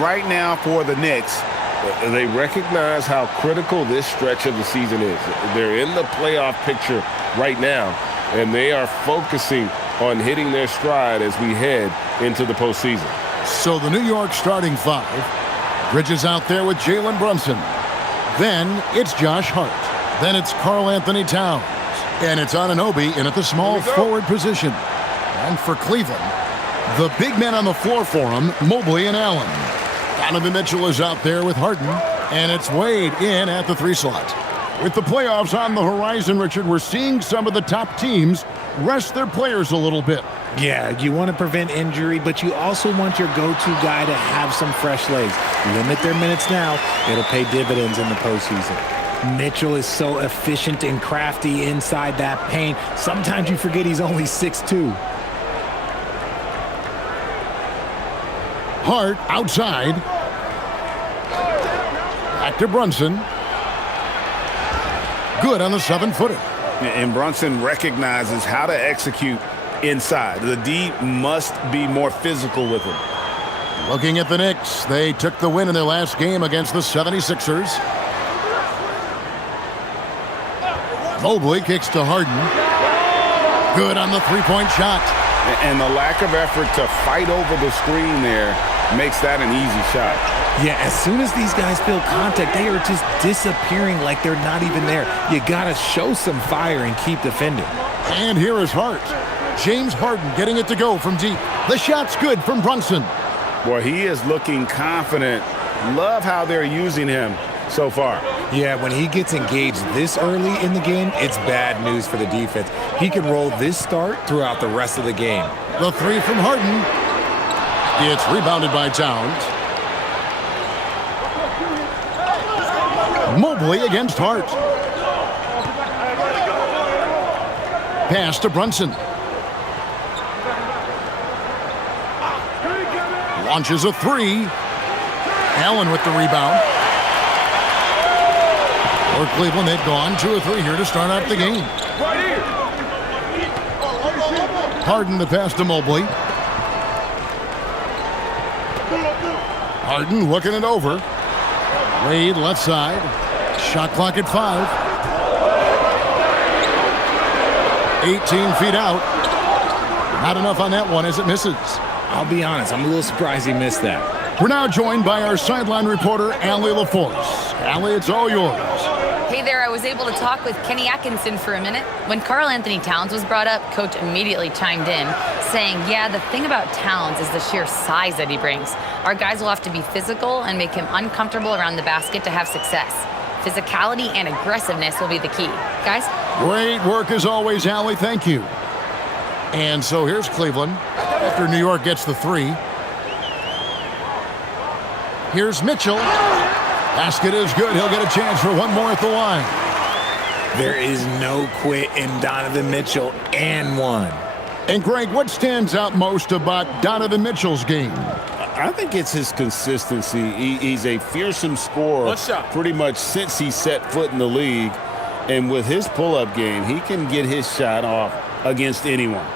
right now for the Knicks. They recognize how critical this stretch of the season is. They're in the playoff picture right now, and they are focusing on hitting their stride as we head into the postseason. So the New York starting five. Bridges out there with Jalen Brunson. Then it's Josh Hart. Then it's Karl Anthony Towns. And it's Anunoby in at the small forward position. And for Cleveland, the big men on the floor for him, Mobley and Allen. Donovan Mitchell is out there with Harden. And it's Wade in at the 3 slot. With the playoffs on the horizon, Richard, we're seeing some of the top teams rest their players a little bit. Yeah, you want to prevent injury, but you also want your go-to guy to have some fresh legs. Limit their minutes now. It'll pay dividends in the postseason. Mitchell is so efficient and crafty inside that paint. Sometimes you forget he's only 6'2". Hart outside. Back to Brunson. Good on the 7-footer. And Brunson recognizes how to execute inside. The D must be more physical with him. Looking at the Knicks, they took the win in their last game against the 76ers. Mobley kicks to Harden. Good on the 3-point shot. And the lack of effort to fight over the screen there makes that an easy shot. Yeah, as soon as these guys feel contact, they are just disappearing like they're not even there. You got to show some fire and keep defending. And here is Hart. James Harden getting it to go from deep. The shot's good from Brunson. Boy, he is looking confident. Love how they're using him so far. Yeah, when he gets engaged this early in the game, it's bad news for the defense. He can roll this start throughout the rest of the game. The 3 from Harden. It's rebounded by Towns. Mobley against Hart. Pass to Brunson. Launches a 3. Allen with the rebound. For Cleveland, they've gone 2 or 3 here to start out the game. Harden the pass to Mobley. Harden looking it over. Wade left side. Shot clock at 5. 18 feet out. Not enough on that one as it misses. I'll be honest, I'm a little surprised he missed that. We're now joined by our sideline reporter, Allie LaForce. Allie, it's all yours. Hey there, I was able to talk with Kenny Atkinson for a minute. When Karl Anthony Towns was brought up, Coach immediately chimed in, saying, yeah, the thing about Towns is the sheer size that he brings. Our guys will have to be physical and make him uncomfortable around the basket to have success. Physicality and aggressiveness will be the key. Guys? Great work as always, Allie. Thank you. And so here's Cleveland after New York gets the 3. Here's Mitchell. Basket is good. He'll get a chance for one more at the line. There is no quit in Donovan Mitchell and one. And Greg, what stands out most about Donovan Mitchell's game? I think it's his consistency. He's a fearsome scorer pretty much since he set foot in the league. And with his pull-up game, he can get his shot off against anyone.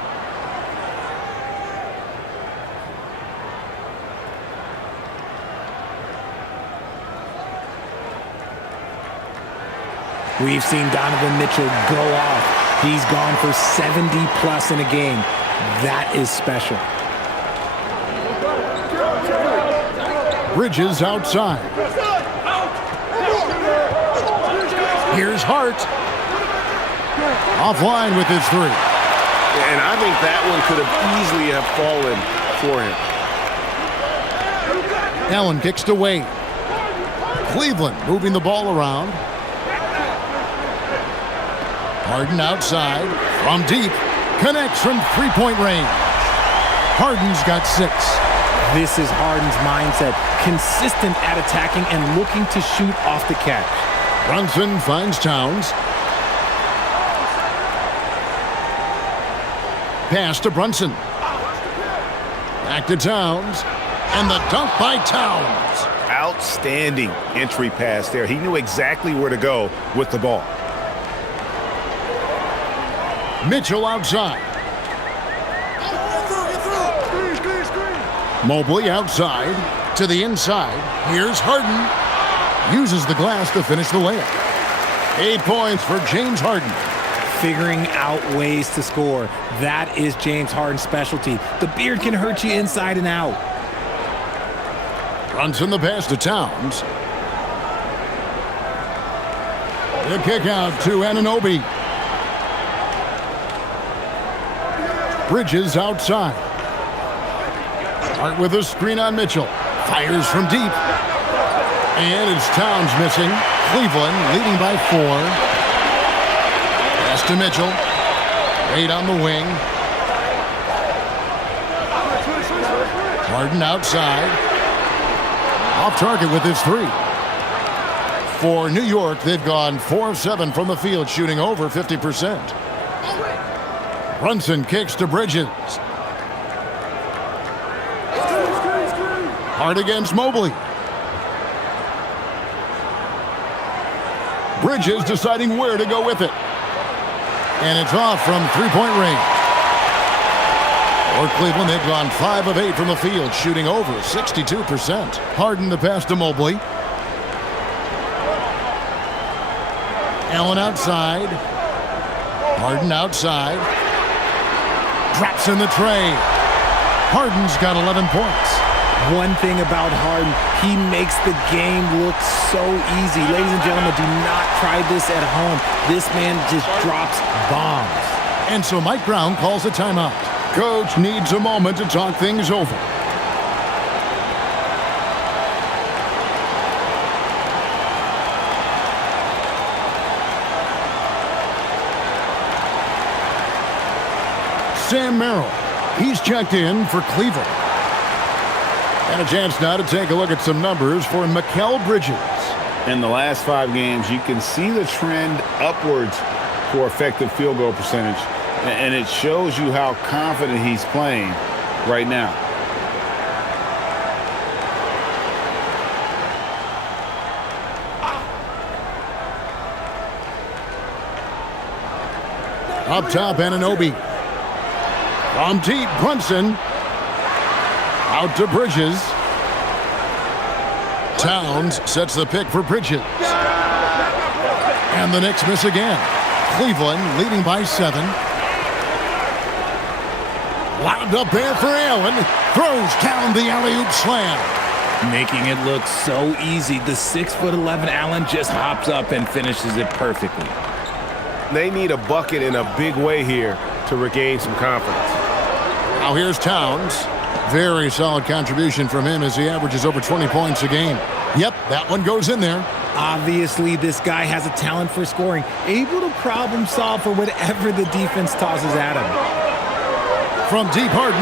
We've seen Donovan Mitchell go off. He's gone for 70+ in a game. That is special. Bridges outside. Here's Hart. Offline with his 3. And I think that one could have easily have fallen for him. Allen kicks to Wade. Cleveland moving the ball around. Harden outside from deep. Connects from 3-point range. Harden's got 6. This is Harden's mindset. Consistent at attacking and looking to shoot off the catch. Brunson finds Towns. Pass to Brunson. Back to Towns. And the dunk by Towns. Outstanding entry pass there. He knew exactly where to go with the ball. Mitchell outside. Mobley outside. To the inside. Here's Harden. Uses the glass to finish the layup. 8 points for James Harden. Figuring out ways to score. That is James Harden's specialty. The beard can hurt you inside and out. Brunson the pass to Towns. The kick out to Anunoby. Bridges outside. Hart with a screen on Mitchell. Fires from deep. And it's Towns missing. Cleveland leading by 4. Pass to Mitchell. 8 on the wing. Harden outside. Off target with his 3. For New York, they've gone 4 of 7 from the field, shooting over 50%. Brunson kicks to Bridges. Hart against Mobley. Bridges deciding where to go with it. And it's off from three-point range. For Cleveland, they've gone 5 of 8 from the field, shooting over 62%. Harden the pass to Mobley. Allen outside. Harden outside. Drops in the tray. Harden's got 11 points. One thing about Harden, he makes the game look so easy. Ladies and gentlemen, do not try this at home. This man just drops bombs. And so Mike Brown calls a timeout. Coach needs a moment to talk things over. Sam Merrill. He's checked in for Cleveland. And a chance now to take a look at some numbers for Mikal Bridges. In the last 5 games, you can see the trend upwards for effective field goal percentage. And it shows you how confident he's playing right now. Up top, Anunoby. From deep, Brunson. Out to Bridges. Towns sets the pick for Bridges. And the Knicks miss again. Cleveland leading by 7. Lobbed up there for Allen. Throws down the alley-oop slam. Making it look so easy. The 6'11" Allen just hops up and finishes it perfectly. They need a bucket in a big way here to regain some confidence. Now here's Towns. Very solid contribution from him as he averages over 20 points a game. Yep, that one goes in there. Obviously, this guy has a talent for scoring, able to problem solve for whatever the defense tosses at him. From deep, Harden.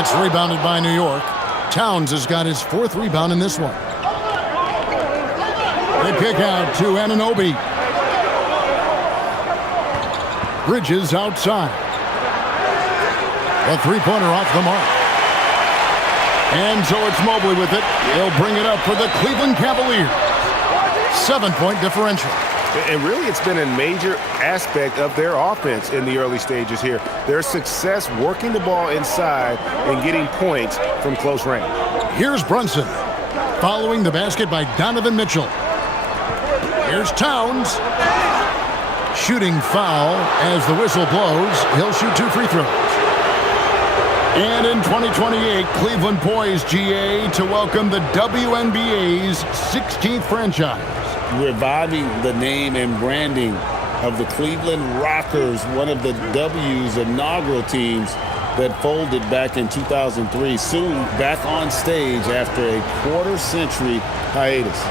It's rebounded by New York. Towns has got his 4th rebound in this one. The kick out to Anunoby. Bridges outside. A 3-pointer off the mark. And so it's Mobley with it. He'll bring it up for the Cleveland Cavaliers. 7-point differential. And really, it's been a major aspect of their offense in the early stages here. Their success working the ball inside and getting points from close range. Here's Brunson. Following the basket by Donovan Mitchell. Here's Towns. Shooting foul as the whistle blows. He'll shoot 2 free throws. And in 2028, Cleveland poised, GA, to welcome the WNBA's 16th franchise. Reviving the name and branding of the Cleveland Rockers, one of the W's inaugural teams that folded back in 2003, soon back on stage after a quarter-century hiatus.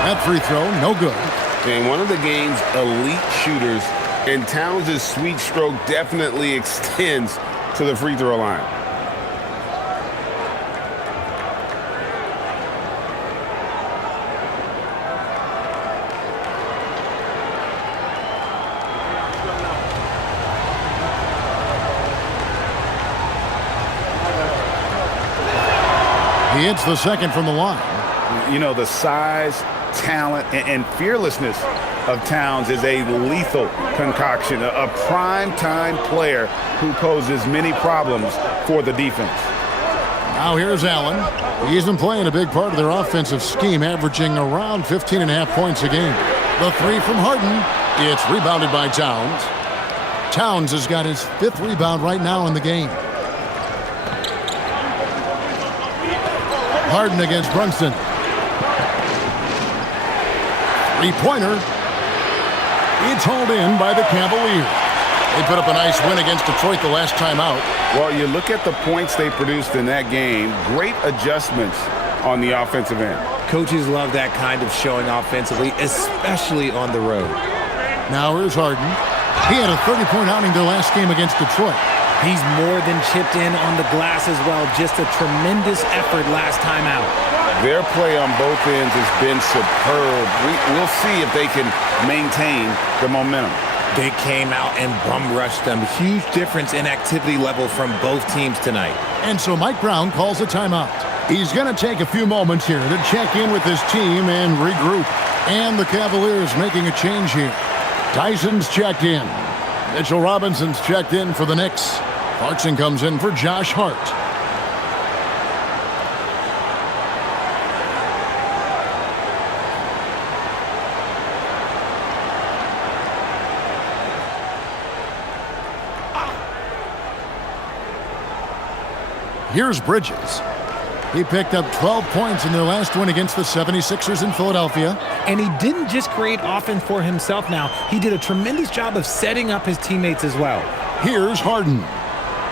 That free throw, no good. And one of the game's elite shooters, and Towns' sweet stroke definitely extends to the free throw line. He hits the second from the line. You know, the size talent and fearlessness of Towns is a lethal concoction, a prime-time player who poses many problems for the defense. Now here's Allen. He's been playing a big part of their offensive scheme, averaging around 15.5 points a game. The three from Harden. It's rebounded by Towns. Towns has got his 5th rebound right now in the game. Harden against Brunson. Three-pointer. It's hauled in by the Cavaliers. They put up a nice win against Detroit the last time out. Well, you look at the points they produced in that game, great adjustments on the offensive end. Coaches love that kind of showing offensively, especially on the road. Now here's Harden. He had a 30-point outing their last game against Detroit. He's more than chipped in on the glass as well. Just a tremendous effort last time out. Their play on both ends has been superb. We'll see if they can maintain the momentum. They came out and bum-rushed them. Huge difference in activity level from both teams tonight. And so Mike Brown calls a timeout. He's going to take a few moments here to check in with his team and regroup. And the Cavaliers making a change here. Tyson's checked in. Mitchell Robinson's checked in for the Knicks. Clarkson comes in for Josh Hart. Here's Bridges. He picked up 12 points in their last win against the 76ers in Philadelphia. And he didn't just create offense for himself now. He did a tremendous job of setting up his teammates as well. Here's Harden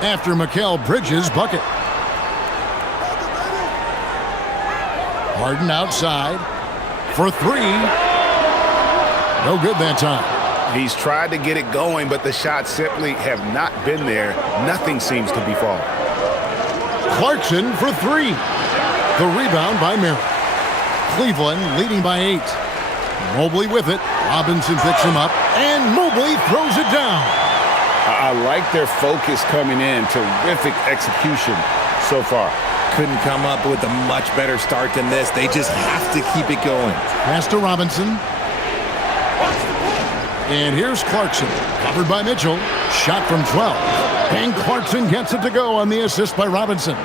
after Mikal Bridges' bucket. Harden outside for 3. No good that time. He's tried to get it going, but the shots simply have not been there. Nothing seems to be falling. Clarkson for 3. The rebound by Merritt. Cleveland leading by 8. Mobley with it. Robinson picks him up, and Mobley throws it down. I like their focus coming in. Terrific execution so far. Couldn't come up with a much better start than this. They just have to keep it going. Pass to Robinson. And here's Clarkson. Covered by Mitchell. Shot from 12. And Clarkson gets it to go on the assist by Robinson.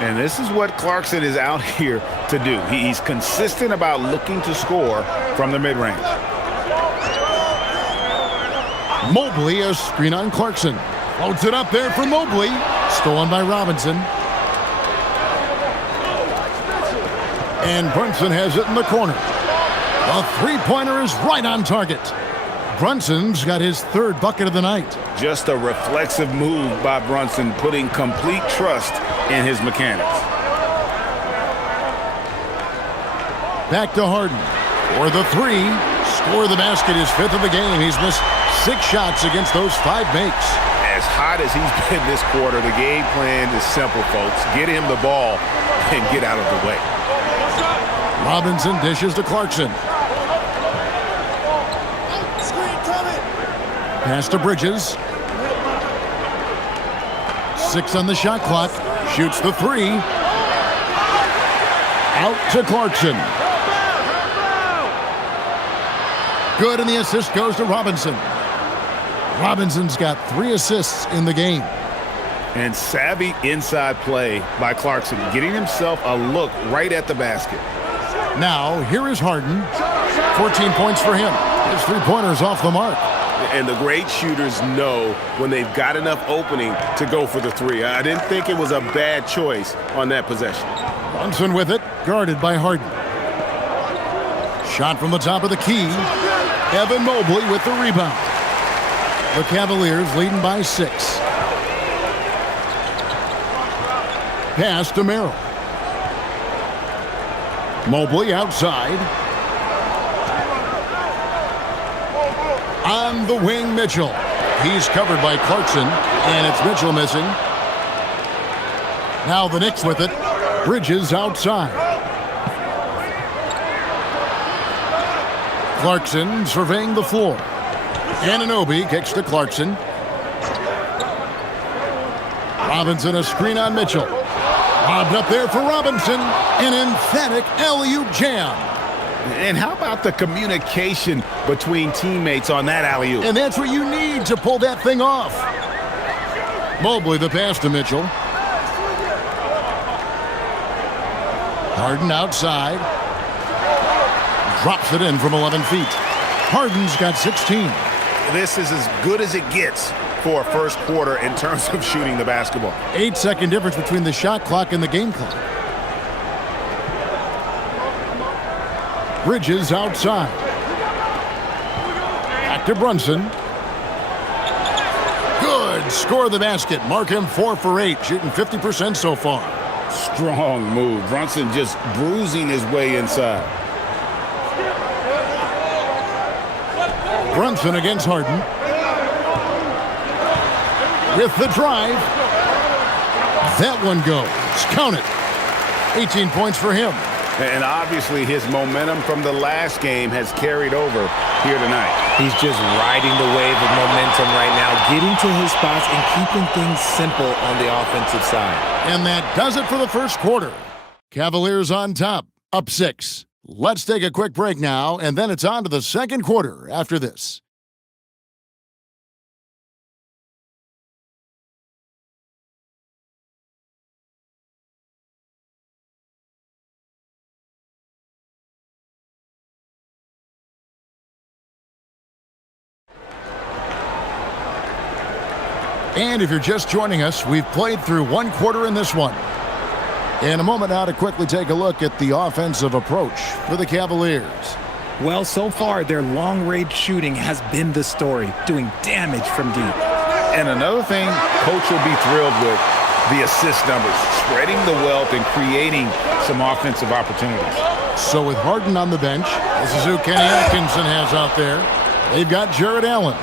And this is what Clarkson is out here to do. He's consistent about looking to score from the mid-range. Mobley, a screen on Clarkson. Floats it up there for Mobley. Stolen by Robinson. And Brunson has it in the corner. The three-pointer is right on target. Brunson's got his 3rd bucket of the night. Just a reflexive move by Brunson, putting complete trust in his mechanics. Back to Harden for the 3. Score the basket, his 5th of the game. He's missed 6 shots against those 5 makes. As hot as he's been this quarter, the game plan is simple, folks. Get him the ball and get out of the way. Robinson dishes to Clarkson. Pass to Bridges. 6 on the shot clock. Shoots the 3. Out to Clarkson. Good, and the assist goes to Robinson. Robinson's got 3 assists in the game. And savvy inside play by Clarkson, getting himself a look right at the basket. Now, here is Harden. 14 points for him. His three-pointer's off the mark. And the great shooters know when they've got enough opening to go for the 3. I didn't think it was a bad choice on that possession. Brunson with it, guarded by Harden. Shot from the top of the key. Evan Mobley with the rebound. The Cavaliers leading by 6. Pass to Merrill. Mobley outside. On the wing, Mitchell. He's covered by Clarkson, and it's Mitchell missing. Now the Knicks with it. Bridges outside. Clarkson surveying the floor. Anunoby kicks to Clarkson. Robinson a screen on Mitchell. Lobbed up there for Robinson. An emphatic alley-oop jam. And how about the communication between teammates on that alley-oop? And that's what you need to pull that thing off. Mobley the pass to Mitchell. Harden outside. Drops it in from 11 feet. Harden's got 16. This is as good as it gets for a first quarter in terms of shooting the basketball. 8-second difference between the shot clock and the game clock. Bridges outside. Back to Brunson. Good. Score the basket. Mark him 4 for 8. Shooting 50% so far. Strong move. Brunson just bruising his way inside. Brunson against Harden. With the drive. That one goes. Count it. 18 points for him. And obviously his momentum from the last game has carried over here tonight. He's just riding the wave of momentum right now, getting to his spots and keeping things simple on the offensive side. And that does it for the first quarter. Cavaliers on top, up 6. Let's take a quick break now, and then it's on to the second quarter after this. And if you're just joining us, we've played through one quarter in this one. In a moment now to quickly take a look at the offensive approach for the Cavaliers. Well, so far, their long-range shooting has been the story, doing damage from deep. And another thing, coach will be thrilled with the assist numbers, spreading the wealth and creating some offensive opportunities. So with Harden on the bench, this is who Kenny Atkinson has out there. They've got Jared Allen.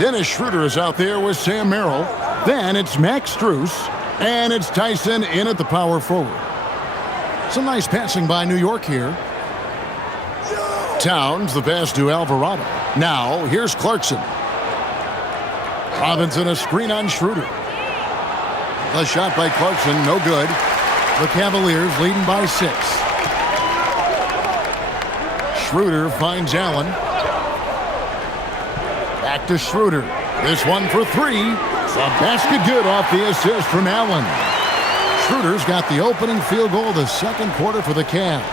Dennis Schroeder is out there with Sam Merrill. Then it's Max Strus. And it's Tyson in at the power forward. Some nice passing by New York here. Towns, the pass to Alvarado. Now, here's Clarkson. Robinson, a screen on Schroeder. A shot by Clarkson, no good. The Cavaliers leading by 6. Schroeder finds Allen. Back to Schroeder. This one for 3. A basket good off the assist from Allen. Schroeder's got the opening field goal of the second quarter for the Cavs.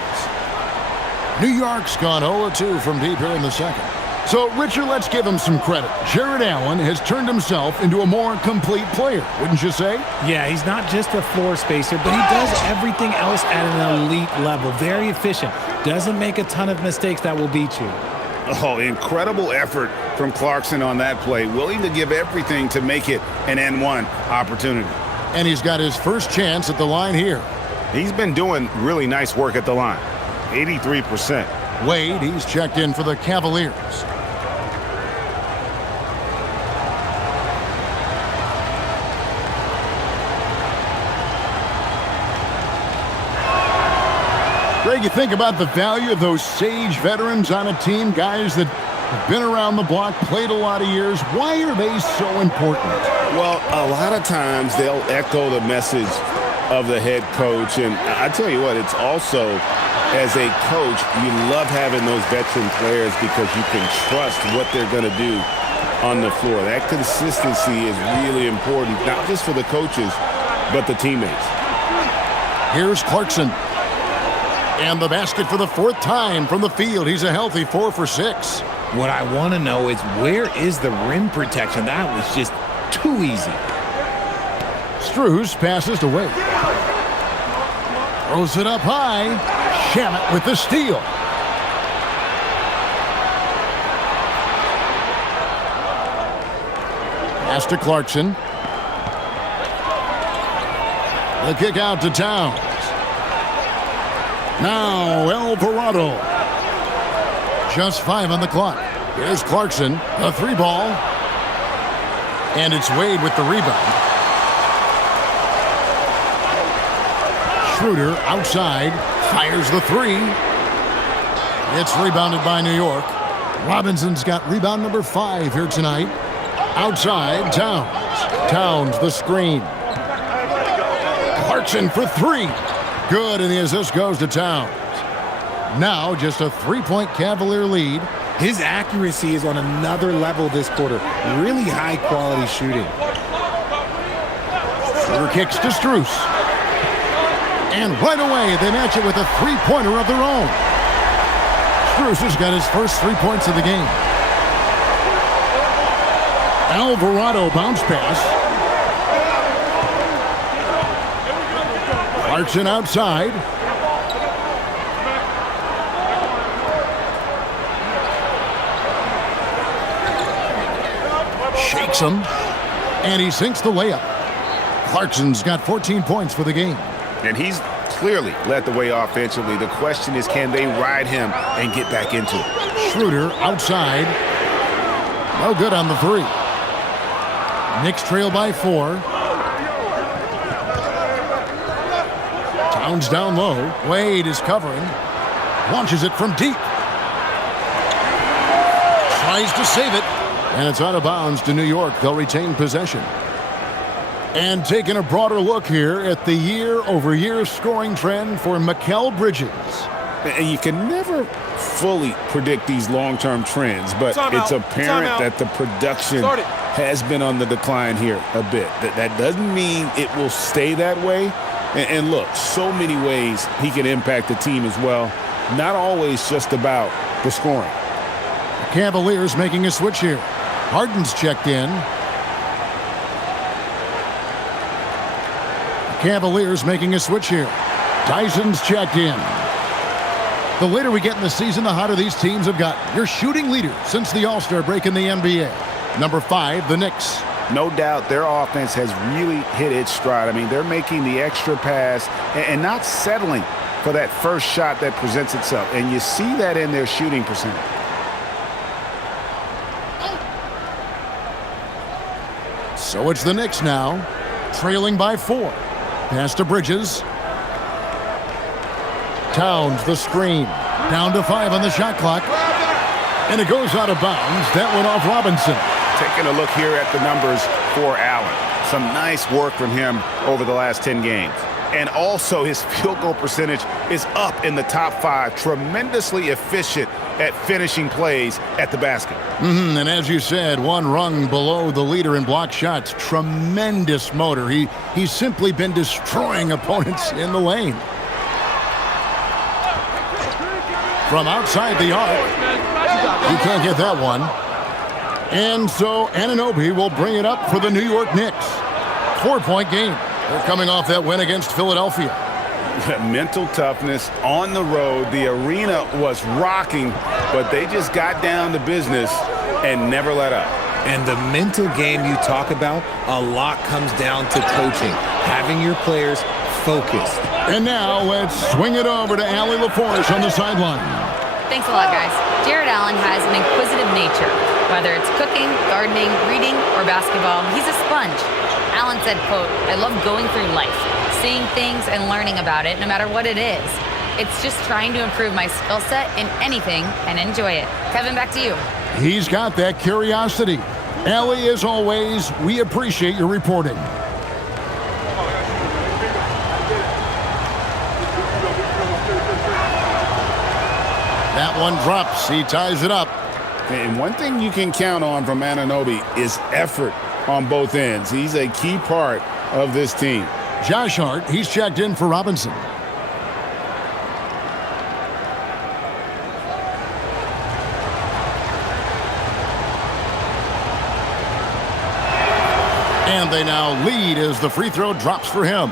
New York's gone 0-2 from deep here in the second. So, Richard, let's give him some credit. Jared Allen has turned himself into a more complete player, wouldn't you say? Yeah, he's not just a floor spacer, but he does everything else at an elite level. Very efficient. Doesn't make a ton of mistakes that will beat you. Oh, incredible effort from Clarkson on that play. Willing to give everything to make it an N1 opportunity. And he's got his first chance at the line here. He's been doing really nice work at the line. 83%. Wade, he's checked in for the Cavaliers. Greg, you think about the value of those sage veterans on a team, guys that have been around the block, played a lot of years. Why are they so important? Well, a lot of times they'll echo the message of the head coach. And I tell you what, it's also, as a coach, you love having those veteran players because you can trust what they're going to do on the floor. That consistency is really important, not just for the coaches, but the teammates. Here's Clarkson. And the basket for the 4th time from the field. He's a healthy 4 for 6. What I want to know is, where is the rim protection? That was just too easy. Strus passes to Wade. Throws it up high. Shamet with the steal. Pass to Clarkson. The kick out to Towns. Now Alvarado. Just 5 on the clock. Here's Clarkson, a 3-ball. And it's Wade with the rebound. Schroeder outside, fires the 3. It's rebounded by New York. Robinson's got rebound number 5 here tonight. Outside, Towns. Towns, the screen. Clarkson for 3. Good, and the assist goes to Towns. Now just a 3-point Cavalier lead. His accuracy is on another level this quarter. Really high-quality shooting. Schroeder kicks to Strus. And right away, they match it with a three-pointer of their own. Strus has got his first 3 points of the game. Alvarado bounce pass. Clarkson outside. Shakes him. And he sinks the layup. Clarkson's got 14 points for the game. And he's clearly led the way offensively. The question is, can they ride him and get back into it? Schroeder outside. No good on the three. Knicks trail by 4. Towns down low. Wade is covering. Launches it from deep. Tries to save it. And it's out of bounds to New York. They'll retain possession. And taking a broader look here at the year-over-year scoring trend for Mikal Bridges. And you can never fully predict these long-term trends, but it's apparent that the production has been on the decline here a bit. That doesn't mean it will stay that way. And look, so many ways he can impact the team as well. Not always just about the scoring. The Cavaliers making a switch here. Harden's checked in. The Cavaliers making a switch here. Dyson's checked in. The later we get in the season, the hotter these teams have gotten. Your shooting leader since the All-Star break in the NBA. Number 5, the Knicks. No doubt their offense has really hit its stride. I mean, they're making the extra pass and not settling for that first shot that presents itself. And you see that in their shooting percentage. So it's the Knicks now, trailing by 4. Pass to Bridges. Towns, the screen. Down to 5 on the shot clock. And it goes out of bounds. That went off Robinson. Taking a look here at the numbers for Allen. Some nice work from him over the last 10 games. And also his field goal percentage is up in the top 5. Tremendously efficient at finishing plays at the basket. And as you said, one rung below the leader in block shots. Tremendous motor. He's simply been destroying opponents in the lane. From outside the arc. You can't get that one. And so Anunoby will bring it up for the New York Knicks. 4-point game. They're coming off that win against Philadelphia. Mental toughness on the road. The arena was rocking, but they just got down to business and never let up. And the mental game you talk about, a lot comes down to coaching, having your players focused. And now let's swing it over to Allie LaForce on the sideline. Thanks a lot, guys. Jared Allen has an inquisitive nature. Whether it's cooking, gardening, reading, or basketball, he's a sponge. Allen said, quote, "I love going through life, seeing things and learning about it no matter what it is. It's just trying to improve my skill set in anything and enjoy it." Kevin, back to you. He's got that curiosity. Allie, as always, we appreciate your reporting. That one drops. He ties it up. And one thing you can count on from Anunoby is effort on both ends. He's a key part of this team. Josh Hart, he's checked in for Robinson. And they now lead as the free throw drops for him.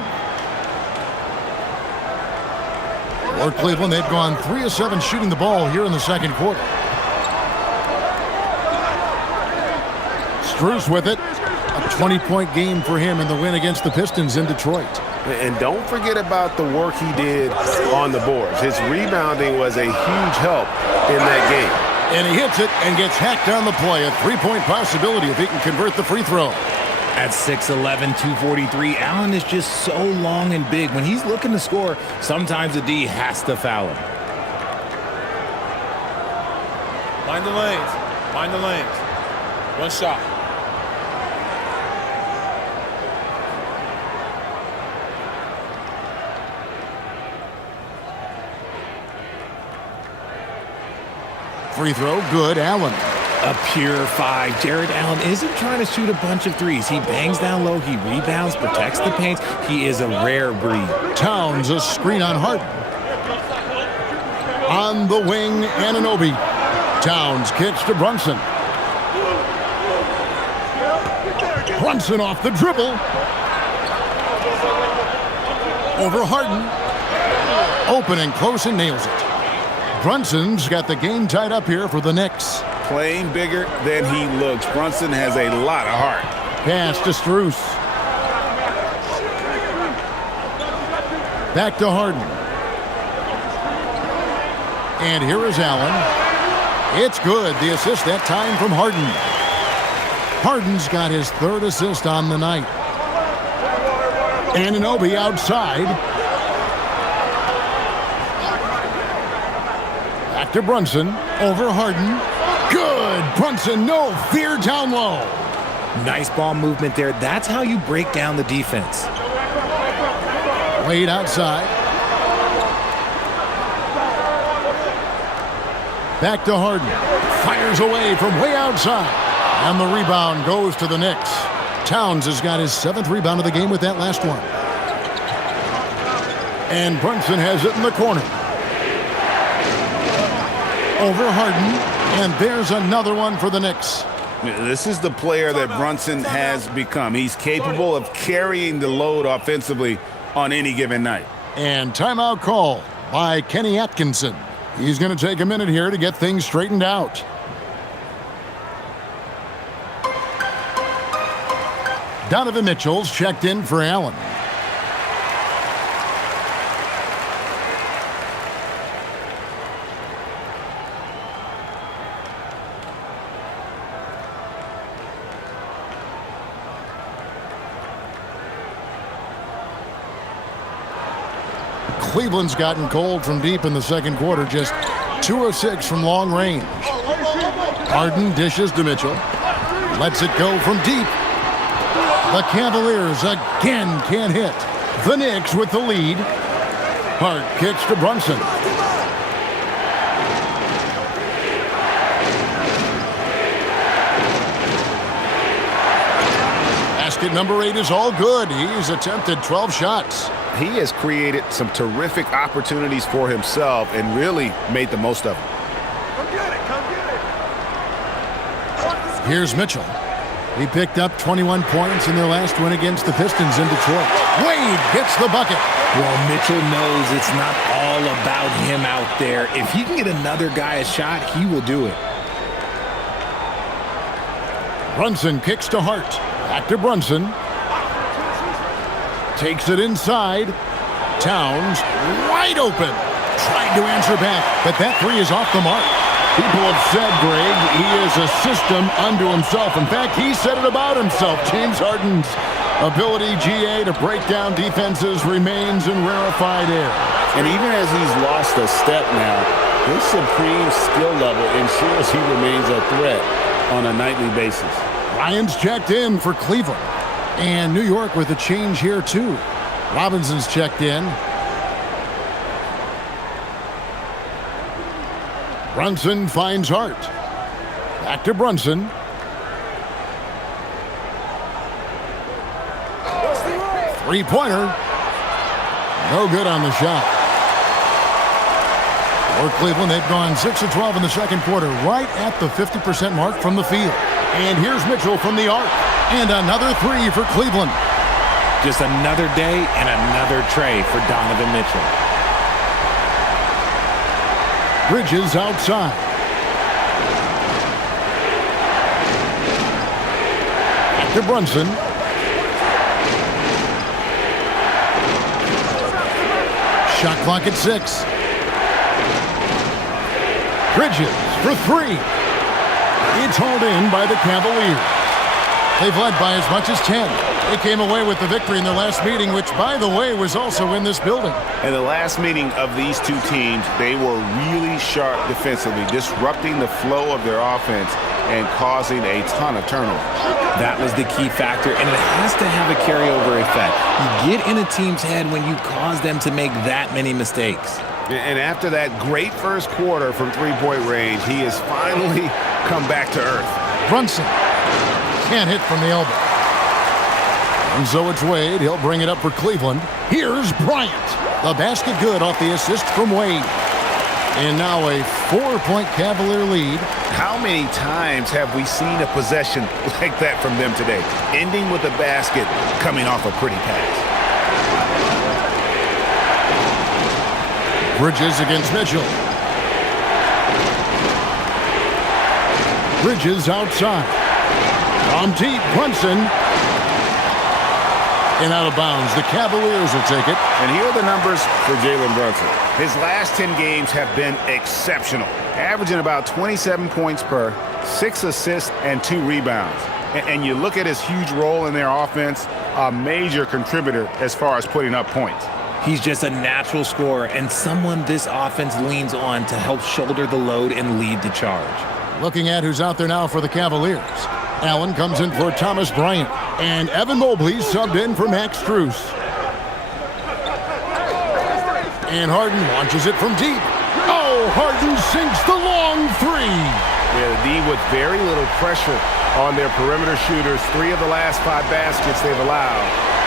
For Cleveland, they've gone 3 of 7 shooting the ball here in the second quarter. Strus with it. A 20-point game for him in the win against the Pistons in Detroit. And don't forget about the work he did on the boards. His rebounding was a huge help in that game. And he hits it and gets hacked on the play. A 3-point possibility if he can convert the free throw. At 6'11", 243, Allen is just so long and big. When he's looking to score, sometimes the D has to foul him. Mind the lanes. Mind the lanes. One shot. free throw, good. Allen. A pure 5. Jared Allen isn't trying to shoot a bunch of threes. He bangs down low, he rebounds, protects the paint. He is a rare breed. Towns, a screen on Harden. On the wing, Anunoby. Towns kicks to Brunson. Brunson off the dribble. Over Harden. Open and close and nails it. Brunson's got the game tied up here for the Knicks. Playing bigger than he looks. Brunson has a lot of heart. Pass to Strus. Back to Harden. And here is Allen. It's good. The assist that time from Harden. Harden's got his 3rd assist on the night. Anunoby outside. Back to Brunson. Over Harden. Good. Brunson, no fear down low. Nice ball movement there. That's how you break down the defense. Wade outside. Back to Harden. Fires away from way outside. And the rebound goes to the Knicks. Towns has got his 7th rebound of the game with that last one. And Brunson has it in the corner. Over Harden. And there's another one for the Knicks. This is the player that Brunson has become. He's capable of carrying the load offensively on any given night. And timeout call by Kenny Atkinson. He's going to take a minute here to get things straightened out. Donovan Mitchell's checked in for Allen. Cleveland's gotten cold from deep in the second quarter, just 2 of 6 from long range. Harden dishes to Mitchell. Lets it go from deep. The Cavaliers again can't hit. The Knicks with the lead. Hart kicks to Brunson. Basket number 8 is all good. He's attempted 12 shots. He has created some terrific opportunities for himself and really made the most of them. Here's Mitchell. He picked up 21 points in their last win against the Pistons in Detroit. Wade gets the bucket. Well, Mitchell knows it's not all about him out there. If he can get another guy a shot, he will do it. Brunson kicks to Hart. Back to Brunson. Takes it inside. Towns wide open. Trying to answer back, but that 3 is off the mark. People have said, Greg, he is a system unto himself. In fact, he said it about himself. James Harden's ability, GA, to break down defenses remains in rarefied air. And even as he's lost a step now, his supreme skill level ensures he remains a threat on a nightly basis. Ryan's checked in for Cleveland. And New York with a change here, too. Robinson's checked in. Brunson finds Hart. Back to Brunson. Three-pointer. No good on the shot. For Cleveland, they've gone 6 of 12 in the second quarter, right at the 50% mark from the field. And here's Mitchell from the arc. And another 3 for Cleveland. Just another day and another tray for Donovan Mitchell. Bridges outside. Back to Brunson. Shot clock at 6. Bridges for 3. It's hauled in by the Cavaliers. They've led by as much as 10. They came away with the victory in their last meeting, which, by the way, was also in this building. In the last meeting of these two teams, they were really sharp defensively, disrupting the flow of their offense and causing a ton of turnovers. That was the key factor, and it has to have a carryover effect. You get in a team's head when you cause them to make that many mistakes. And after that great first quarter from three-point range, he has finally come back to earth. Brunson can't hit from the elbow. And so it's Wade. He'll bring it up for Cleveland. Here's Bryant. The basket good off the assist from Wade. And now a 4-point Cavalier lead. How many times have we seen a possession like that from them today? Ending with a basket, coming off a pretty pass. Bridges against Mitchell. Bridges outside. From deep, Brunson. And out of bounds. The Cavaliers will take it. And here are the numbers for Jalen Brunson. His last 10 games have been exceptional, averaging about 27 points per, 6 assists, and 2 rebounds. And you look at his huge role in their offense, a major contributor as far as putting up points. He's just a natural scorer and someone this offense leans on to help shoulder the load and lead the charge. Looking at who's out there now for the Cavaliers. Allen comes in for Thomas Bryant. And Evan Mobley subbed in for Max Strus. And Harden launches it from deep. Oh, Harden sinks the long three. Yeah, the D with very little pressure on their perimeter shooters. 3 of the last 5 baskets they've allowed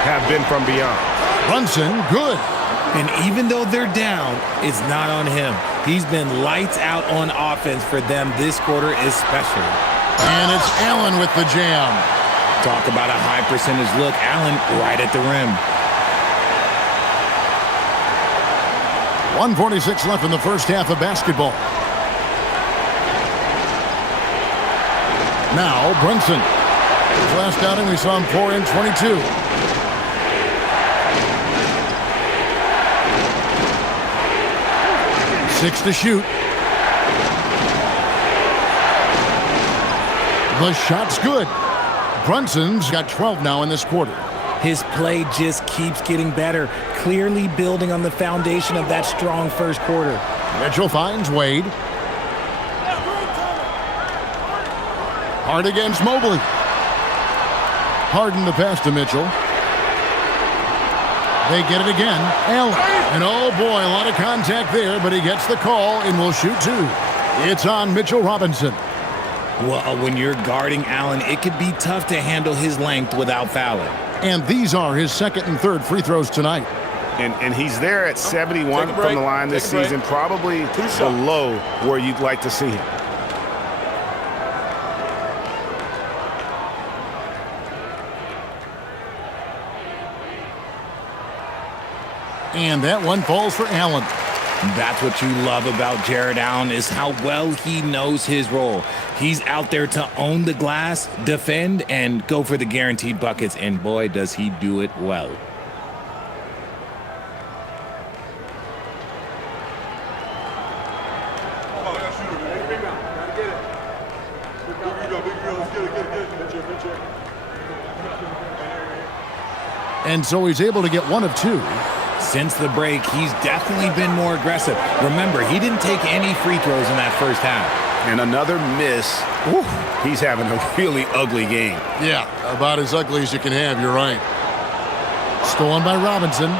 have been from beyond. Brunson, good. And even though they're down, it's not on him. He's been lights out on offense for them this quarter especially. And it's Allen with the jam. Talk about a high percentage look. Allen right at the rim. 1:46 left in the first half of basketball. Now Brunson. His last outing we saw him pour in 22. Six to shoot. The shot's good. Brunson's got 12 now in this quarter. His play just keeps getting better, clearly building on the foundation of that strong first quarter. Mitchell finds Wade. Hard against Mobley. Harden the pass to Mitchell. They get it again. Allen. And oh boy, a lot of contact there, but he gets the call and will shoot 2. It's on Mitchell Robinson. Well, when you're guarding Allen, it could be tough to handle his length without fouling. And these are his second and third free throws tonight. And he's there at 71 from the line this season, probably below where you'd like to see him. And that one falls for Allen. That's what you love about Jared Allen is how well he knows his role. He's out there to own the glass, defend, and go for the guaranteed buckets, and boy, does he do it well. And so he's able to get 1 of 2. Since the break, he's definitely been more aggressive. Remember, he didn't take any free throws in that first half. And another miss. Whew, he's having a really ugly game. Yeah, about as ugly as you can have, you're right. Stolen by Robinson.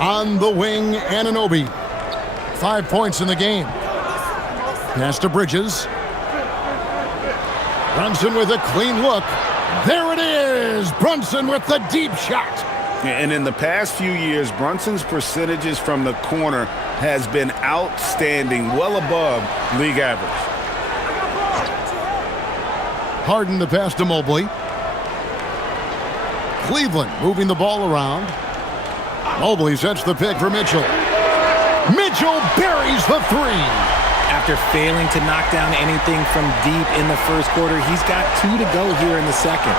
On the wing, Anunoby. 5 points in the game. Pass to Bridges. Brunson with a clean look. There it is! Brunson with the deep shot. And in the past few years, Brunson's percentages from the corner has been outstanding, well above league average. Harden the pass to Mobley. Cleveland moving the ball around. Mobley sets the pick for Mitchell. Mitchell buries the 3. After failing to knock down anything from deep in the first quarter, he's got 2 to go here in the second.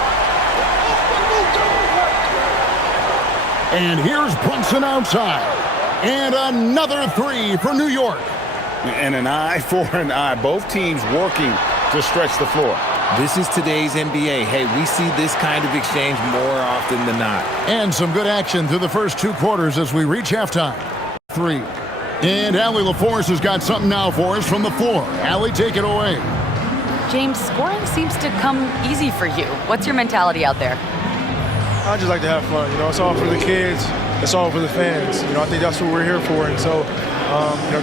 And here's Brunson outside. And another 3 for New York. And an eye for an eye. Both teams working to stretch the floor. This is today's NBA. Hey, we see this kind of exchange more often than not. And some good action through the first 2 quarters as we reach halftime. 3. And Allie LaForce has got something now for us from the floor. Allie, take it away. James, scoring seems to come easy for you. What's your mentality out there? I just like to have fun. You know, it's all for the kids. it's all for the fans. I think that's what we're here for. And so,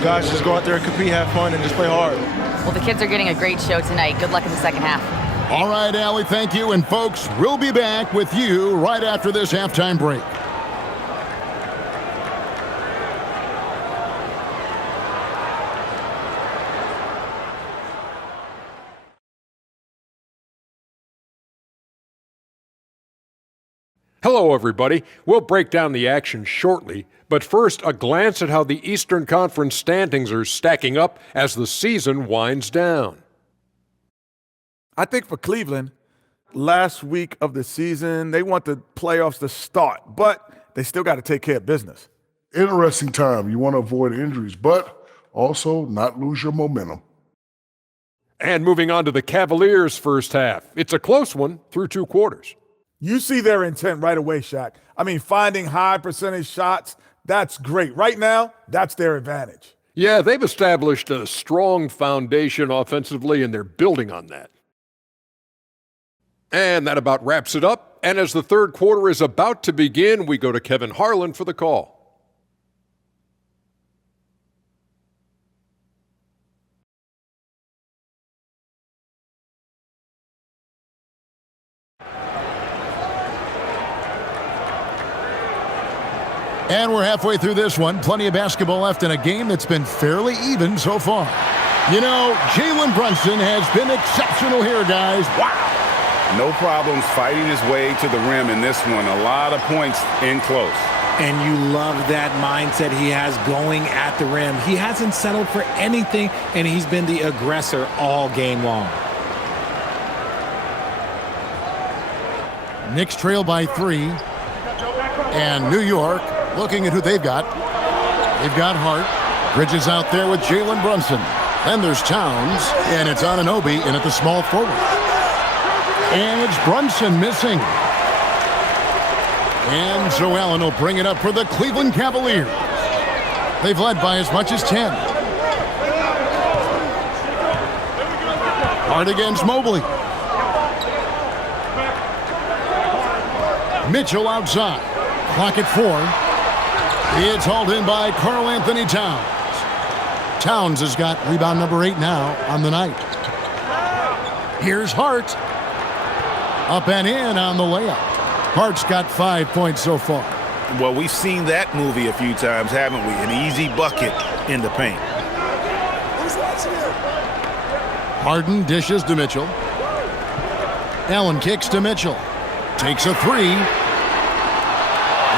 guys, just go out there and compete, have fun, and just play hard. Well, the kids are getting a great show tonight. Good luck in the second half. All right, Allie, thank you. And, folks, we'll be back with you right after this halftime break. Hello, everybody. We'll break down the action shortly, but first, a glance at how the Eastern Conference standings are stacking up as the season winds down. I think for Cleveland, last week of the season, they want the playoffs to start, but they still got to take care of business. Interesting time. You want to avoid injuries, but also not lose your momentum. And moving on to the Cavaliers' first half. It's a close one through 2 quarters. You see their intent right away, Shaq. I mean, finding high percentage shots, that's great. Right now, that's their advantage. Yeah, they've established a strong foundation offensively, and they're building on that. And that about wraps it up. And as the third quarter is about to begin, we go to Kevin Harlan for the call. And we're halfway through this one. Plenty of basketball left in a game that's been fairly even so far. Jalen Brunson has been exceptional here, guys. Wow. No problems fighting his way to the rim in this one. A lot of points in close. And you love that mindset he has going at the rim. He hasn't settled for anything, and he's been the aggressor all game long. Knicks trail by 3. And New York looking at who they've got. They've got Hart. Bridges out there with Jalen Brunson. Then there's Towns. And it's Anunoby in at the small forward. And it's Brunson missing. And Joe Allen will bring it up for the Cleveland Cavaliers. They've led by as much as 10. Hart against Mobley. Mitchell outside. Clock at 4. It's hauled in by Karl Anthony Towns. Towns has got rebound number 8 now on the night. Here's Hart. Up and in on the layup. Hart's got 5 points so far. Well, we've seen that movie a few times, haven't we? An easy bucket in the paint. Harden dishes to Mitchell. Allen kicks to Mitchell. Takes a 3.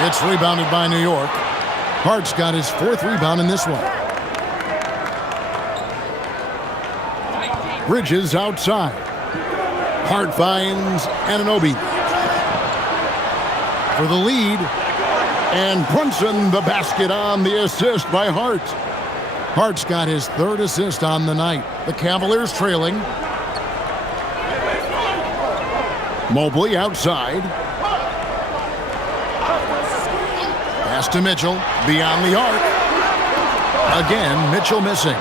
It's rebounded by New York. Hart's got his 4th rebound in this one. Bridges outside. Hart finds Anunoby for the lead. And Brunson the basket on the assist by Hart. Hart's got his 3rd assist on the night. The Cavaliers trailing. Mobley outside. Pass to Mitchell. Beyond the arc. Again, Mitchell missing.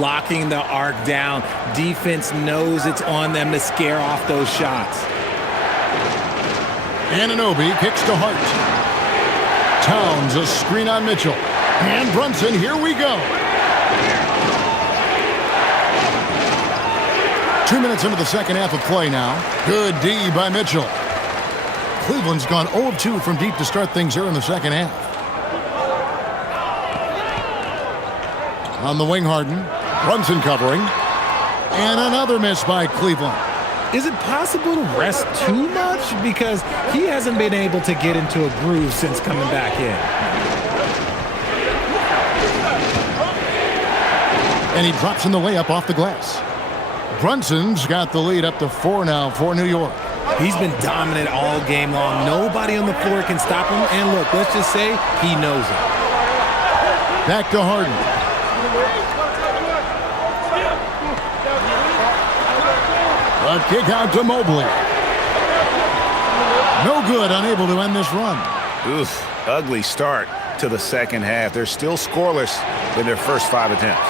Locking the arc down. Defense knows it's on them to scare off those shots. Anunoby kicks to Hart. Towns a screen on Mitchell. And Brunson, here we go. 2 minutes into the second half of play now. Good D by Mitchell. Cleveland's gone 0 of 2 from deep to start things here in the second half. On the wing, Harden. Brunson covering. And another miss by Cleveland. Is it possible to rest too much? Because he hasn't been able to get into a groove since coming back in. And he drops in the layup off the glass. Brunson's got the lead up to 4 now for New York. He's been dominant all game long. Nobody on the floor can stop him. And look, let's just say he knows it. Back to Harden. A kick out to Mobley. No good, unable to end this run. Oof, ugly start to the second half. They're still scoreless in their first 5 attempts.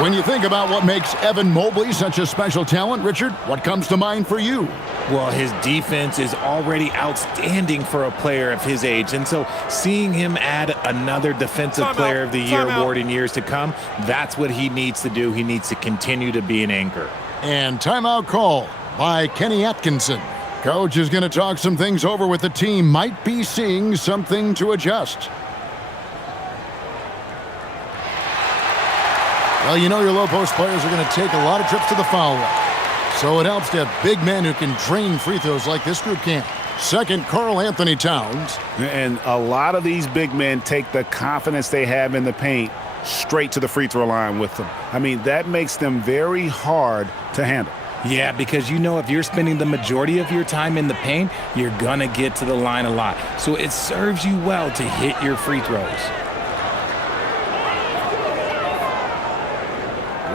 When you think about what makes Evan Mobley such a special talent, Richard, what comes to mind for you? Well, his defense is already outstanding for a player of his age. And so seeing him add another Defensive Player of the Year award in years to come, that's what he needs to do. He needs to continue to be an anchor. And timeout call by Kenny Atkinson. Coach is going to talk some things over with the team. Might be seeing something to adjust. Well, you know your low post players are going to take a lot of trips to the foul line. So it helps to have big men who can drain free throws like this group can. Second, Karl Anthony Towns. And a lot of these big men take the confidence they have in the paint straight to the free throw line with them. I mean, that makes them very hard to handle. Yeah, because you know if you're spending the majority of your time in the paint, you're going to get to the line a lot. So it serves you well to hit your free throws.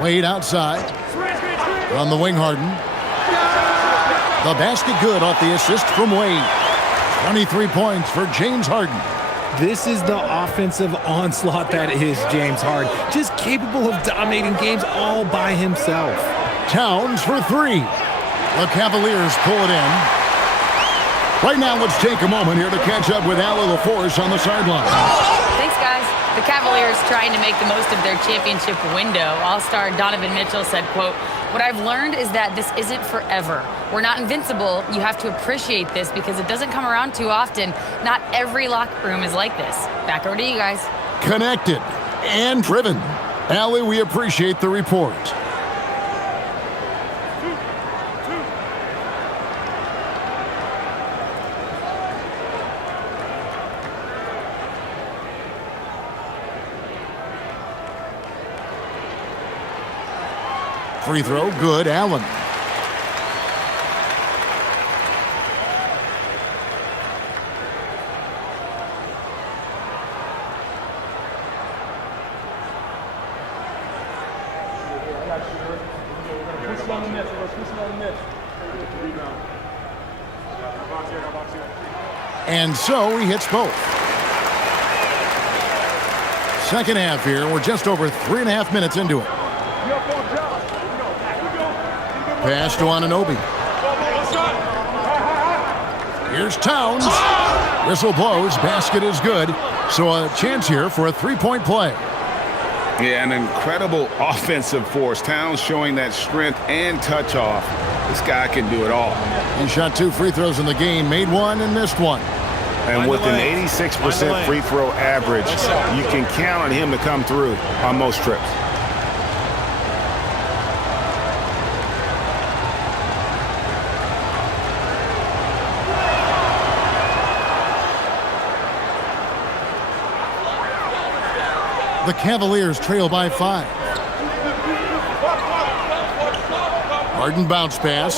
Wade outside. On the wing, Harden. The basket good off the assist from Wade. 23 points for James Harden. This is the offensive onslaught that is James Harden. Just capable of dominating games all by himself. Towns for three. The Cavaliers pull it in. Right now, let's take a moment here to catch up with Allie LaForce on the sideline. Thanks, guys. The Cavaliers trying to make the most of their championship window. All-star Donovan Mitchell said, quote, "What I've learned is that this isn't forever. We're not invincible. You have to appreciate this because it doesn't come around too often. Not every locker room is like this." Back over to you guys. Connected and driven. Allie, we appreciate the report. Free throw, good, Allen. And so he hits both. Second half here, we're just over 3.5 minutes into it. Pass to Anunoby. Here's Towns. Whistle blows. Basket is good. So a chance here for a three-point play. Yeah, an incredible offensive force. Towns showing that strength and touch off. This guy can do it all. He shot 2 free throws in the game, made 1 and missed 1. And with an 86% free throw average, you can count on him to come through on most trips. The Cavaliers trail by 5. Harden bounce pass.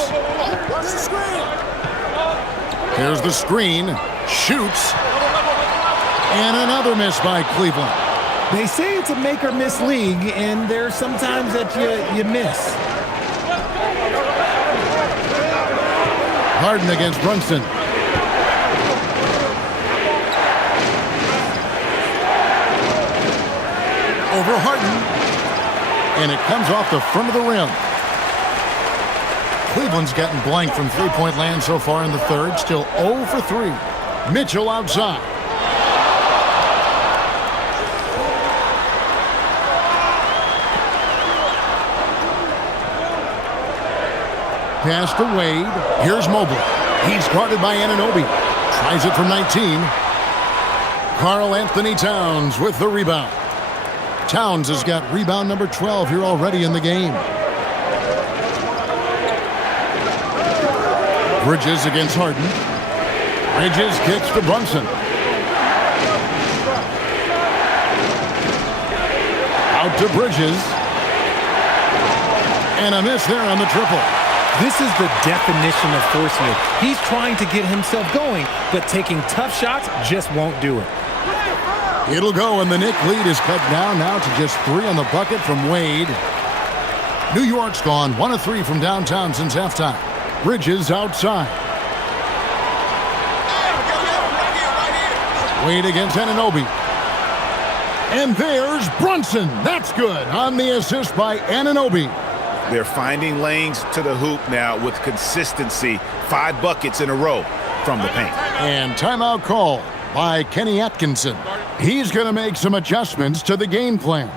Here's the screen. Shoots. And another miss by Cleveland. They say it's a make or miss league, and there's sometimes that you miss. Harden against Brunson. Over Harden. And it comes off the front of the rim. Cleveland's gotten blank from three-point land so far in the third. Still 0 for 3. Mitchell outside. Pass to Wade. Here's Mobley. He's guarded by Anunoby. Tries it from 19. Karl Anthony Towns with the rebound. Towns has got rebound number 12 here already in the game. Bridges against Harden. Bridges kicks to Brunson. Out to Bridges. And a miss there on the triple. This is the definition of forcing it. He's trying to get himself going, but taking tough shots just won't do it. It'll go, and the Knicks lead is cut down now to just 3 on the bucket from Wade. New York's gone 1 of 3 from downtown since halftime. Bridges outside. Wade against Anunoby. And there's Brunson. That's good on the assist by Anunoby. They're finding lanes to the hoop now with consistency. 5 buckets in a row from the paint. And timeout call by Kenny Atkinson. He's going to make some adjustments to the game plan.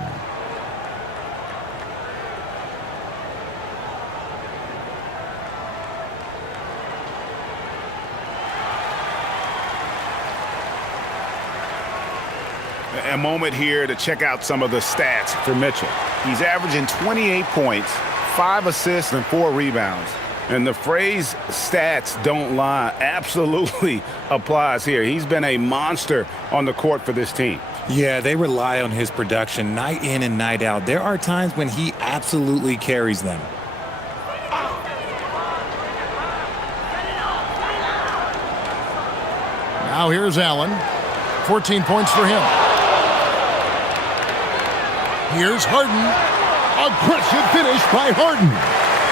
A moment here to check out some of the stats for Mitchell. He's averaging 28 points, 5 assists, and 4 rebounds. And the phrase stats don't lie absolutely applies here. He's been a monster on the court for this team. Yeah, they rely on his production night in and night out. There are times when he absolutely carries them. Now here's Allen. 14 points for him. Here's Harden. Aggressive finish by Harden.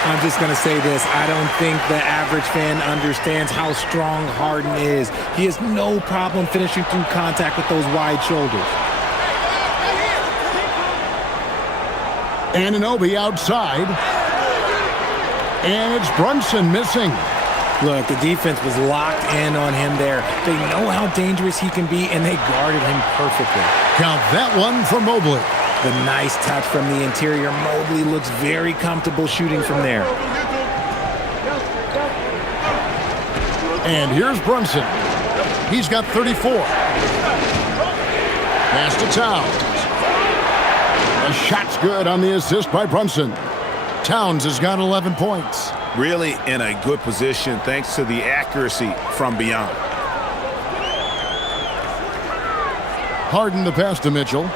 I'm just going to say this. I don't think the average fan understands how strong Harden is. He has no problem finishing through contact with those wide shoulders. Anunoby outside. And it's Brunson missing. Look, the defense was locked in on him there. They know how dangerous he can be, and they guarded him perfectly. Count that one for Mobley. The nice touch from the interior. Mobley looks very comfortable shooting from there. And here's Brunson. He's got 34. Pass to Towns. The shot's good on the assist by Brunson. Towns has got 11 points. Really in a good position thanks to the accuracy from beyond. Harden the pass to Mitchell.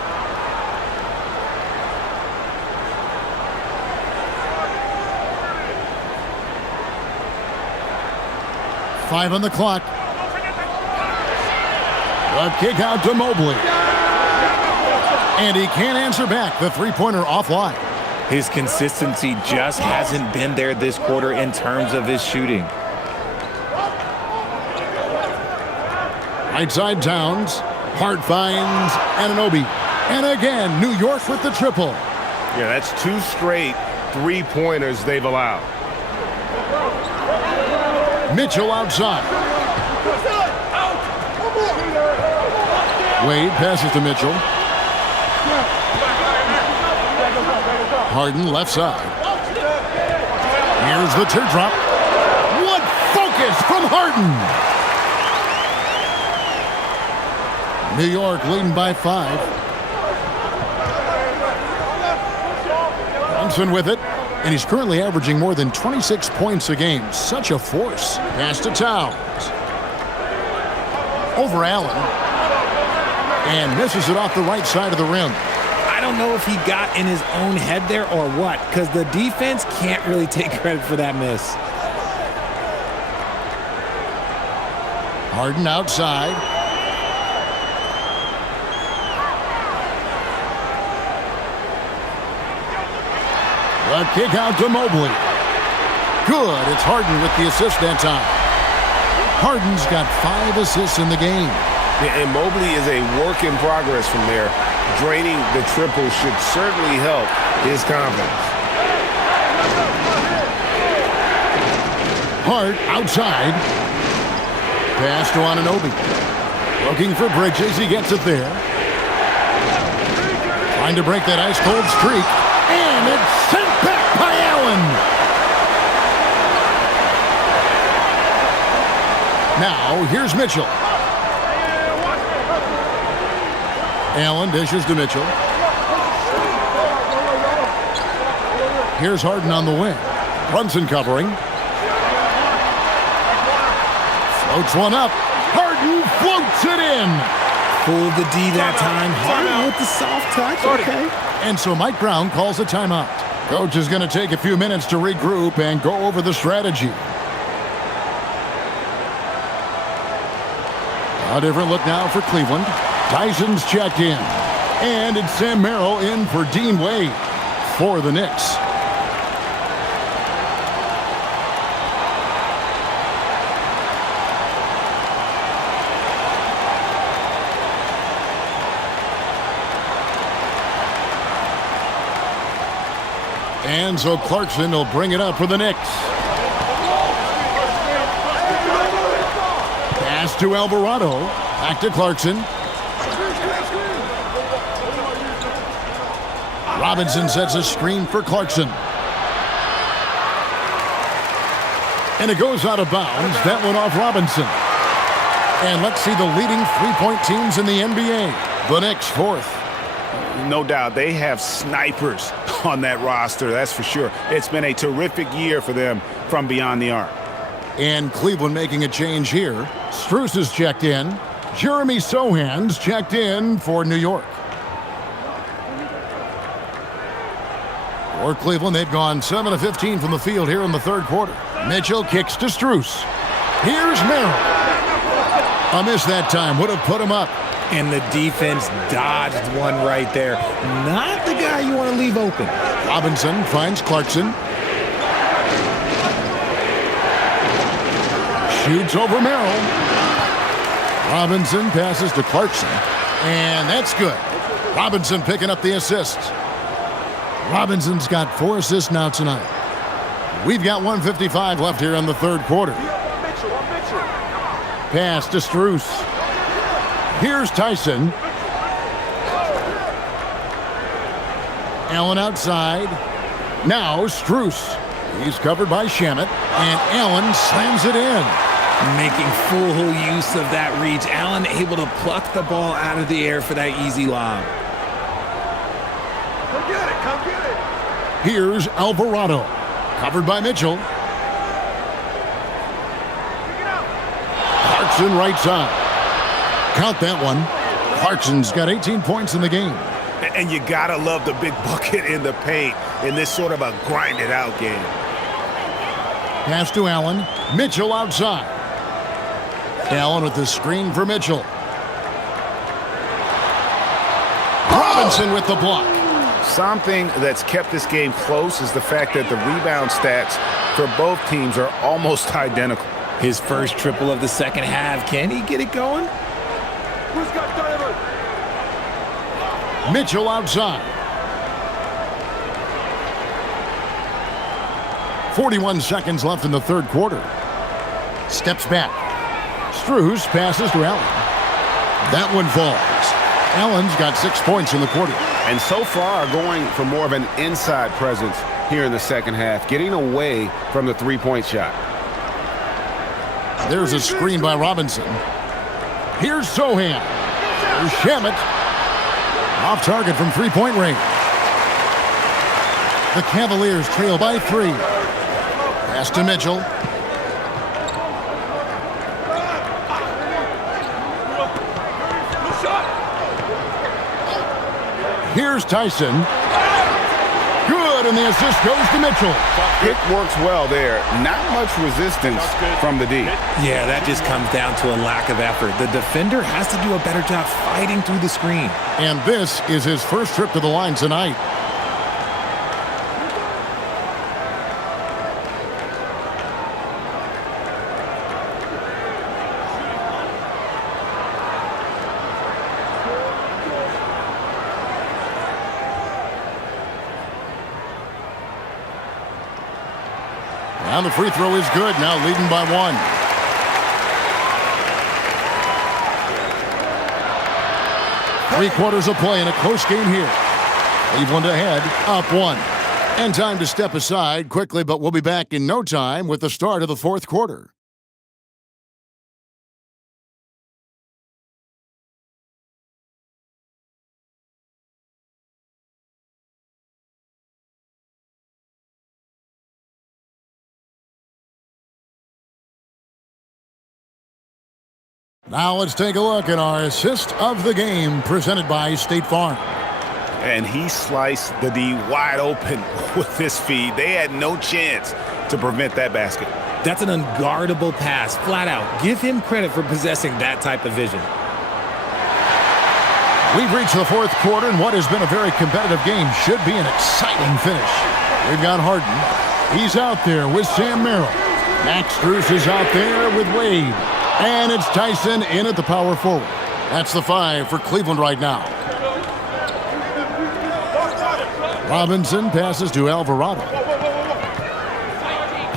Five on the clock. The kick out to Mobley. And he can't answer back. The three-pointer offline. His consistency just hasn't been there this quarter in terms of his shooting. Right side Towns. Hart finds Anunoby. And again, New York with the triple. Yeah, that's 2 straight three-pointers they've allowed. Mitchell outside. Wade passes to Mitchell. Harden left side. Here's the teardrop. What focus from Harden! New York leading by 5. Brunson with it. And he's currently averaging more than 26 points a game. Such a force. Pass to Towns. Over Allen. And misses it off the right side of the rim. I don't know if he got in his own head there or what, because the defense can't really take credit for that miss. Harden outside. The kick out to Mobley. Good. It's Harden with the assist that time. Harden's got 5 assists in the game. Yeah, and Mobley is a work in progress from there. Draining the triple should certainly help his confidence. Hart outside. Pass to Anunoby. Looking for Bridges. He gets it there. Trying to break that ice-cold streak. And it's sent back by Allen. Now, here's Mitchell. Allen dishes to Mitchell. Here's Harden on the wing. Brunson covering. Floats one up. Harden floats it in. Fooled the D that time. Harden with the soft touch. Okay. And so Mike Brown calls a timeout. Coach is going to take a few minutes to regroup and go over the strategy. A different look now for Cleveland. Tyson's checked in. And it's Sam Merrill in for Dean Wade for the Knicks. And so Clarkson will bring it up for the Knicks. Pass to Alvarado. Back to Clarkson. Robinson sets a screen for Clarkson. And it goes out of bounds. That went off Robinson. And let's see the leading three-point teams in the NBA. The Knicks fourth. No doubt they have snipers on that roster, that's for sure. It's been a terrific year for them from beyond the arc. And Cleveland making a change here. Strus is checked in. Jeremy Sohan's checked in for New York. For Cleveland, they've gone 7 of 15 from the field here in the third quarter. Mitchell kicks to Strus. Here's Merrill. A miss that time. Would have put him up. And the defense dodged one right there. Not the guy you want to leave open. Robinson finds Clarkson. Shoots over Merrill. Robinson passes to Clarkson. And that's good. Robinson picking up the assist. Robinson's got 4 assists now tonight. We've got 1:55 left here in the third quarter. Pass to Strus. Here's Tyson. Allen outside. Now Strus. He's covered by Shamet. And Allen slams it in. Making full use of that reach. Allen able to pluck the ball out of the air for that easy lob. Come get it, come get it. Here's Alvarado. Covered by Mitchell. Clarkson right side. Count that one. Clarkson's got 18 points in the game. And you gotta love the big bucket in the paint in this sort of a grinded-out game. Pass to Allen. Mitchell outside. Allen with the screen for Mitchell. Robinson with the block. Something that's kept this game close is the fact that the rebound stats for both teams are almost identical. His first triple of the second half. Can he get it going? Who's got dynamite? Mitchell outside. 41 seconds left in the third quarter. Steps back. Strus passes to Allen. That one falls. Allen's got 6 points in the quarter. And so far going for more of an inside presence here in the second half, getting away from the three-point shot. There's a screen by Robinson. Here's Sohan. Here's Shamet. Off target from three-point range. The Cavaliers trail by 3. Pass to Mitchell. Here's Tyson. Good, and the assist goes to Mitchell. It works well there. Not much resistance from the D. Yeah, that just comes down to a lack of effort. The defender has to do a better job fighting through the screen. And this is his first trip to the line tonight. And the free throw is good, now leading by 1. Three-quarters of play in a close game here. Cleveland ahead, up 1. And time to step aside quickly, but we'll be back in no time with the start of the fourth quarter. Now let's take a look at our assist of the game presented by State Farm. And he sliced the D wide open with this feed. They had no chance to prevent that basket. That's an unguardable pass, flat out. Give him credit for possessing that type of vision. We've reached the fourth quarter, and what has been a very competitive game should be an exciting finish. We've got Harden. He's out there with Sam Merrill. Max Strus is out there with Wade. And it's Tyson in at the power forward. That's the 5 for Cleveland right now. Robinson passes to Alvarado.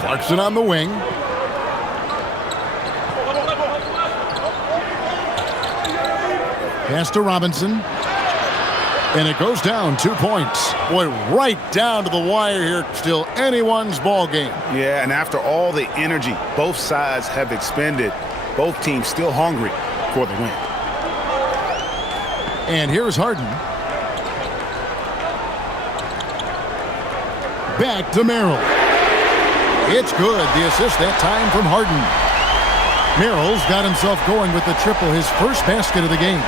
Clarkson on the wing. Pass to Robinson. And it goes down 2 points. Boy, right down to the wire here. Still anyone's ball game. Yeah, and after all the energy both sides have expended, both teams still hungry for the win. And here's Harden. Back to Merrill. It's good. The assist that time from Harden. Merrill's got himself going with the triple, his first basket of the game.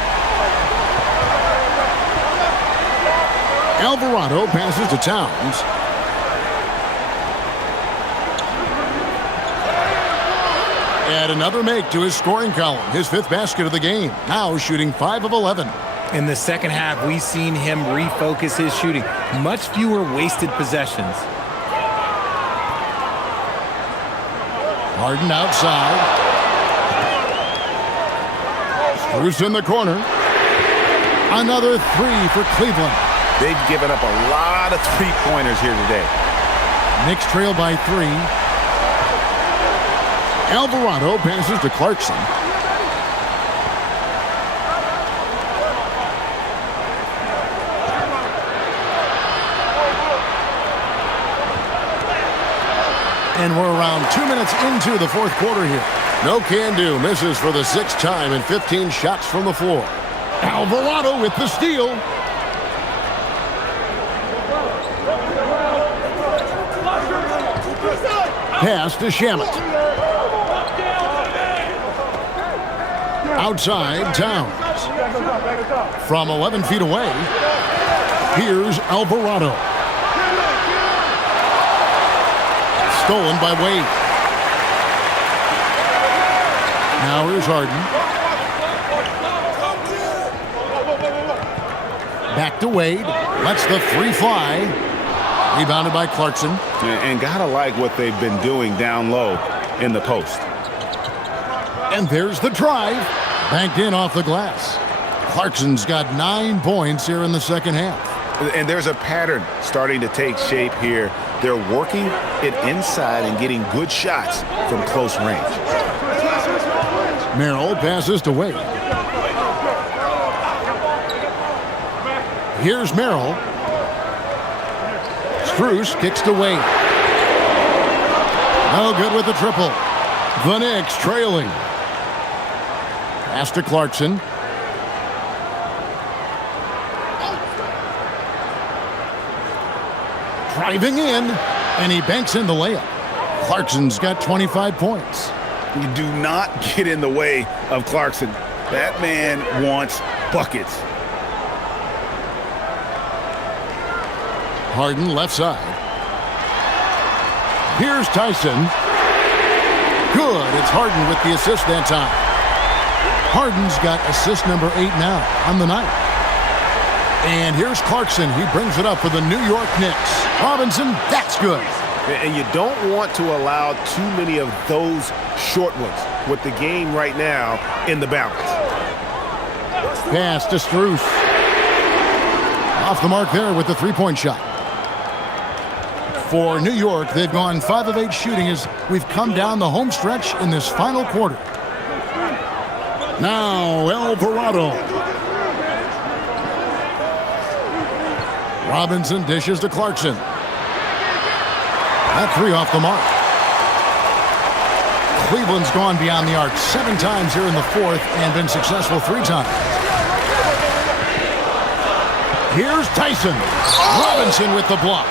Alvarado passes to Towns. And another make to his scoring column, his 5th basket of the game. Now shooting 5 of 11. In the second half, we've seen him refocus his shooting. Much fewer wasted possessions. Harden outside. Spurs in the corner. Another 3 for Cleveland. They've given up a lot of three-pointers here today. Knicks trail by 3. Alvarado passes to Clarkson. And we're around 2 minutes into the fourth quarter here. No can do. Misses for the 6th time and 15 shots from the floor. Alvarado with the steal. Pass to Shamet. Outside, Towns. From 11 feet away, here's Alvarado. Stolen by Wade. Now here's Harden. Back to Wade. Lets the 3 fly. Rebounded by Clarkson. And gotta like what they've been doing down low in the post. And there's the drive. Banked in off the glass. Clarkson's got 9 points here in the second half. And there's a pattern starting to take shape here. They're working it inside and getting good shots from close range. Merrill passes to Wade. Here's Merrill. Strus kicks to Wade. No good with the triple. The Knicks trailing. Pass to Clarkson. Driving in, and he banks in the layup. Clarkson's got 25 points. You do not get in the way of Clarkson. That man wants buckets. Harden left side. Here's Tyson. Good. It's Harden with the assist that time. Harden's got assist number 8 now on the night. And here's Clarkson. He brings it up for the New York Knicks. Robinson, that's good. And you don't want to allow too many of those short ones with the game right now in the balance. Pass to Strus. Off the mark there with the 3-point shot. For New York, they've gone 5 of 8 shooting as we've come down the home stretch in this final quarter. Now, Alvarado. Robinson dishes to Clarkson. That 3 off the mark. Cleveland's gone beyond the arc 7 times here in the fourth and been successful 3 times. Here's Tyson. Robinson with the block.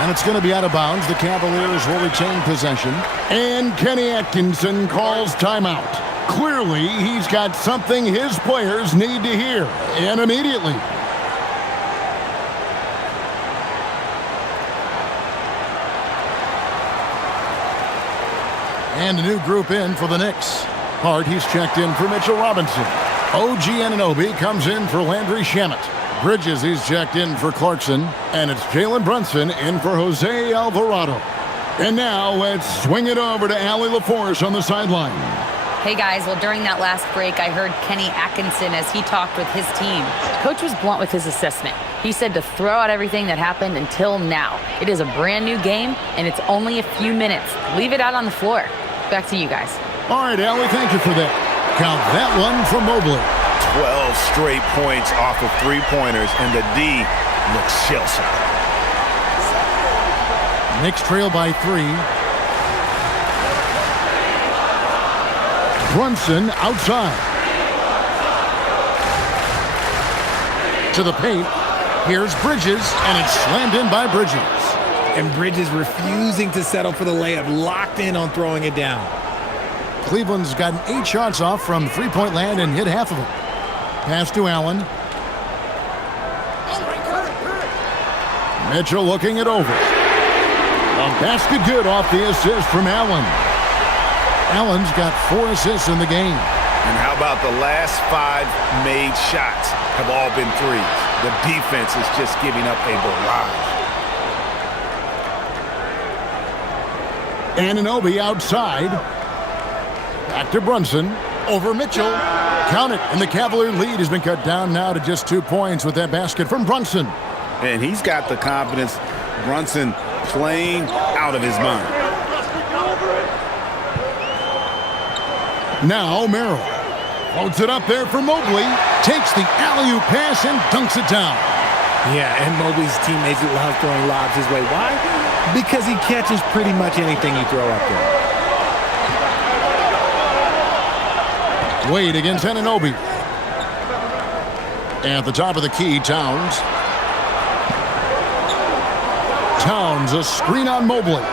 And it's going to be out of bounds. The Cavaliers will retain possession. And Kenny Atkinson calls timeout. Clearly, he's got something his players need to hear. And immediately. And a new group in for the Knicks. Hart, he's checked in for Mitchell Robinson. OG Anunoby comes in for Landry Shamet. Bridges, he's checked in for Clarkson. And it's Jalen Brunson in for Jose Alvarado. And now let's swing it over to Allie LaForce on the sideline. Hey guys, well during that last break, I heard Kenny Atkinson as he talked with his team. Coach was blunt with his assessment. He said to throw out everything that happened until now. It is a brand new game, and it's only a few minutes. Leave it out on the floor. Back to you guys. All right, Allie, thank you for that. Count that one from Mobley. 12 straight points off of three-pointers, and the D looks shell-shocked. Knicks trail by 3. Brunson outside. To the paint. Here's Bridges, and it's slammed in by Bridges. And Bridges refusing to settle for the layup, locked in on throwing it down. Cleveland's gotten 8 shots off from three-point land and hit half of them. Pass to Allen. Mitchell looking it over. A basket good off the assist from Allen. Allen's got 4 assists in the game. And how about the last 5 made shots have all been threes? The defense is just giving up a barrage. Anunoby outside. Back to Brunson. Over Mitchell. Count it. And the Cavalier lead has been cut down now to just 2 points with that basket from Brunson. And he's got the confidence. Brunson playing out of his mind. Now Merrill floats it up there for Mobley. Takes the alley-oop pass and dunks it down. Yeah, and Mobley's teammates love throwing lobs his way. Why? Because he catches pretty much anything you throw up there. Wade against Anunoby. At the top of the key, Towns. Towns, a screen on Mobley.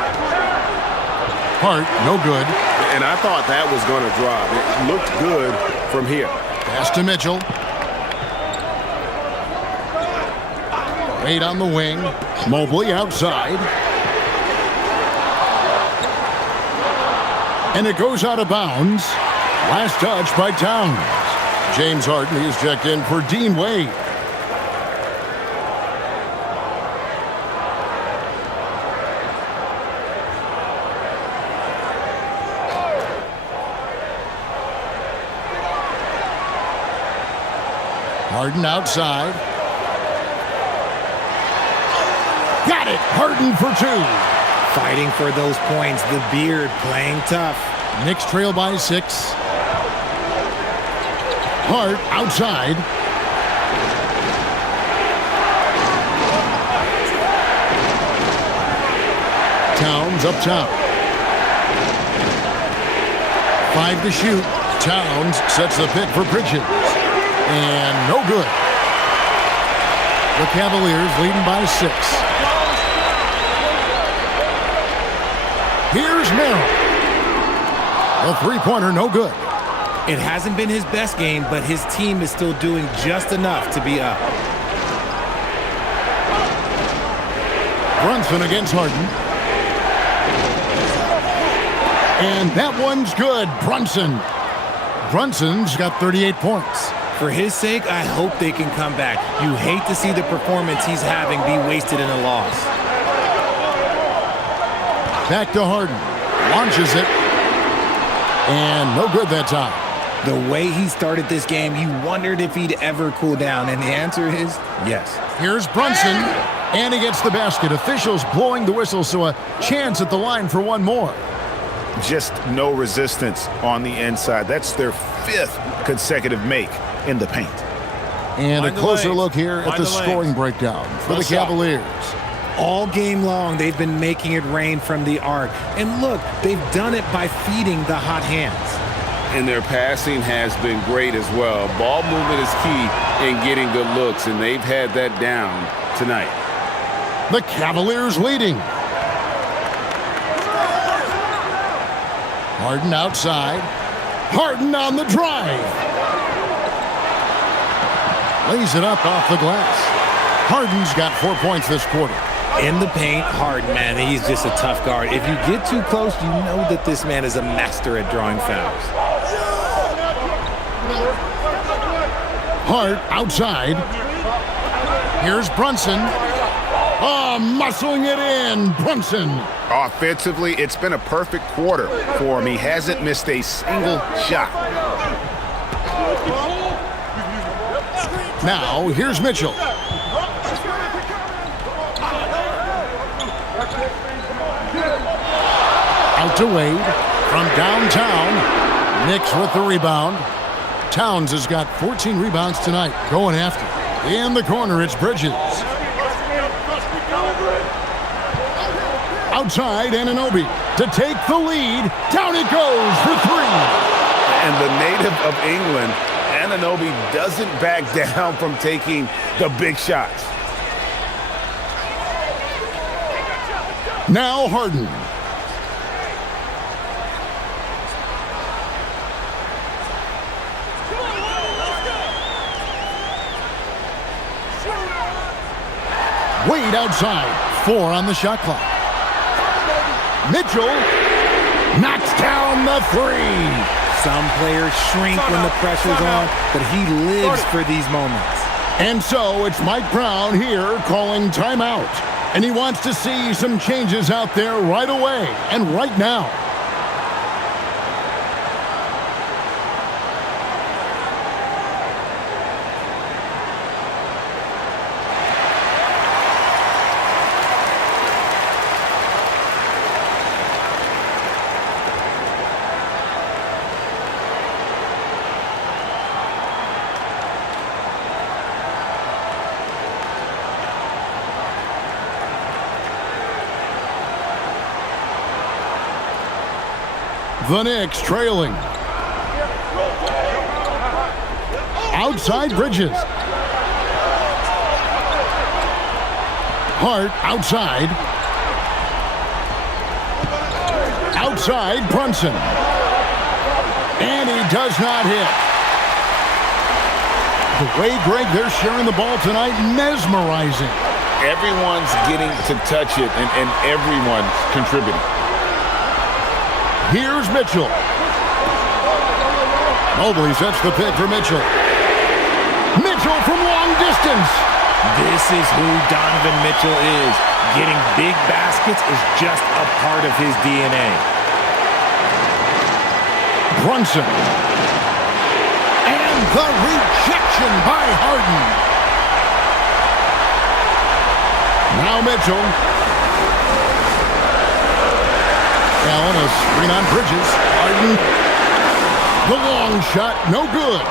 Hart, no good. And I thought that was going to drop. It looked good from here. Pass to Mitchell. Wade on the wing. Mobley outside. And it goes out of bounds. Last touch by Towns. James Harden is checked in for Dean Wade. Harden outside. Got it. Harden for 2. Fighting for those points. The beard playing tough. Knicks trail by 6. Hart outside. Towns up top. 5 to shoot. Towns sets the pick for Bridges. And no good. The Cavaliers leading by 6. Here's Merrill. A three-pointer, no good. It hasn't been his best game, but his team is still doing just enough to be up. Brunson against Harden. And that one's good. Brunson's got 38 points. For his sake, I hope they can come back. You hate to see the performance he's having be wasted in a loss. Back to Harden. Launches it. And no good that time. The way he started this game, you wondered if he'd ever cool down, and the answer is yes. Here's Brunson, and he gets the basket. Officials blowing the whistle, so a chance at the line for one more. Just no resistance on the inside. That's their 5th consecutive make in the paint. And a closer look here at the scoring breakdown for the Cavaliers. All game long, they've been making it rain from the arc. And look, they've done it by feeding the hot hands. And their passing has been great as well. Ball movement is key in getting good looks, and they've had that down tonight. The Cavaliers leading. Harden outside. Harden on the drive. Lays it up off the glass. Harden's got 4 points this quarter. In the paint, Harden, man, he's just a tough guard. If you get too close, you know that this man is a master at drawing fouls. Hart outside. Here's Brunson. Oh, muscling it in, Brunson. Offensively, it's been a perfect quarter for him. He hasn't missed a single shot. Now, here's Mitchell. Out to Wade from downtown. Knicks with the rebound. Towns has got 14 rebounds tonight, going after. In the corner, it's Bridges. Outside, Anunoby to take the lead. Down it goes for three. And the native of England, Anunoby, doesn't back down from taking the big shots. Now Harden. Wade outside. 4 on the shot clock. Mitchell knocks down the 3. Some players shrink when the pressure's on, but he lives for these moments. And so it's Mike Brown here calling timeout. And he wants to see some changes out there right away and right now. The Knicks trailing. Outside Bridges. Hart outside. Outside Brunson. And he does not hit. The way, Greg, they're sharing the ball tonight, mesmerizing. Everyone's getting to touch it, and everyone's contributing. Here's Mitchell. Mobley sets the pick for Mitchell. Mitchell from long distance. This is who Donovan Mitchell is. Getting big baskets is just a part of his DNA. Brunson. And the rejection by Harden. Now Mitchell. Allen, a screen on Bridges. Harden. The long shot, no good.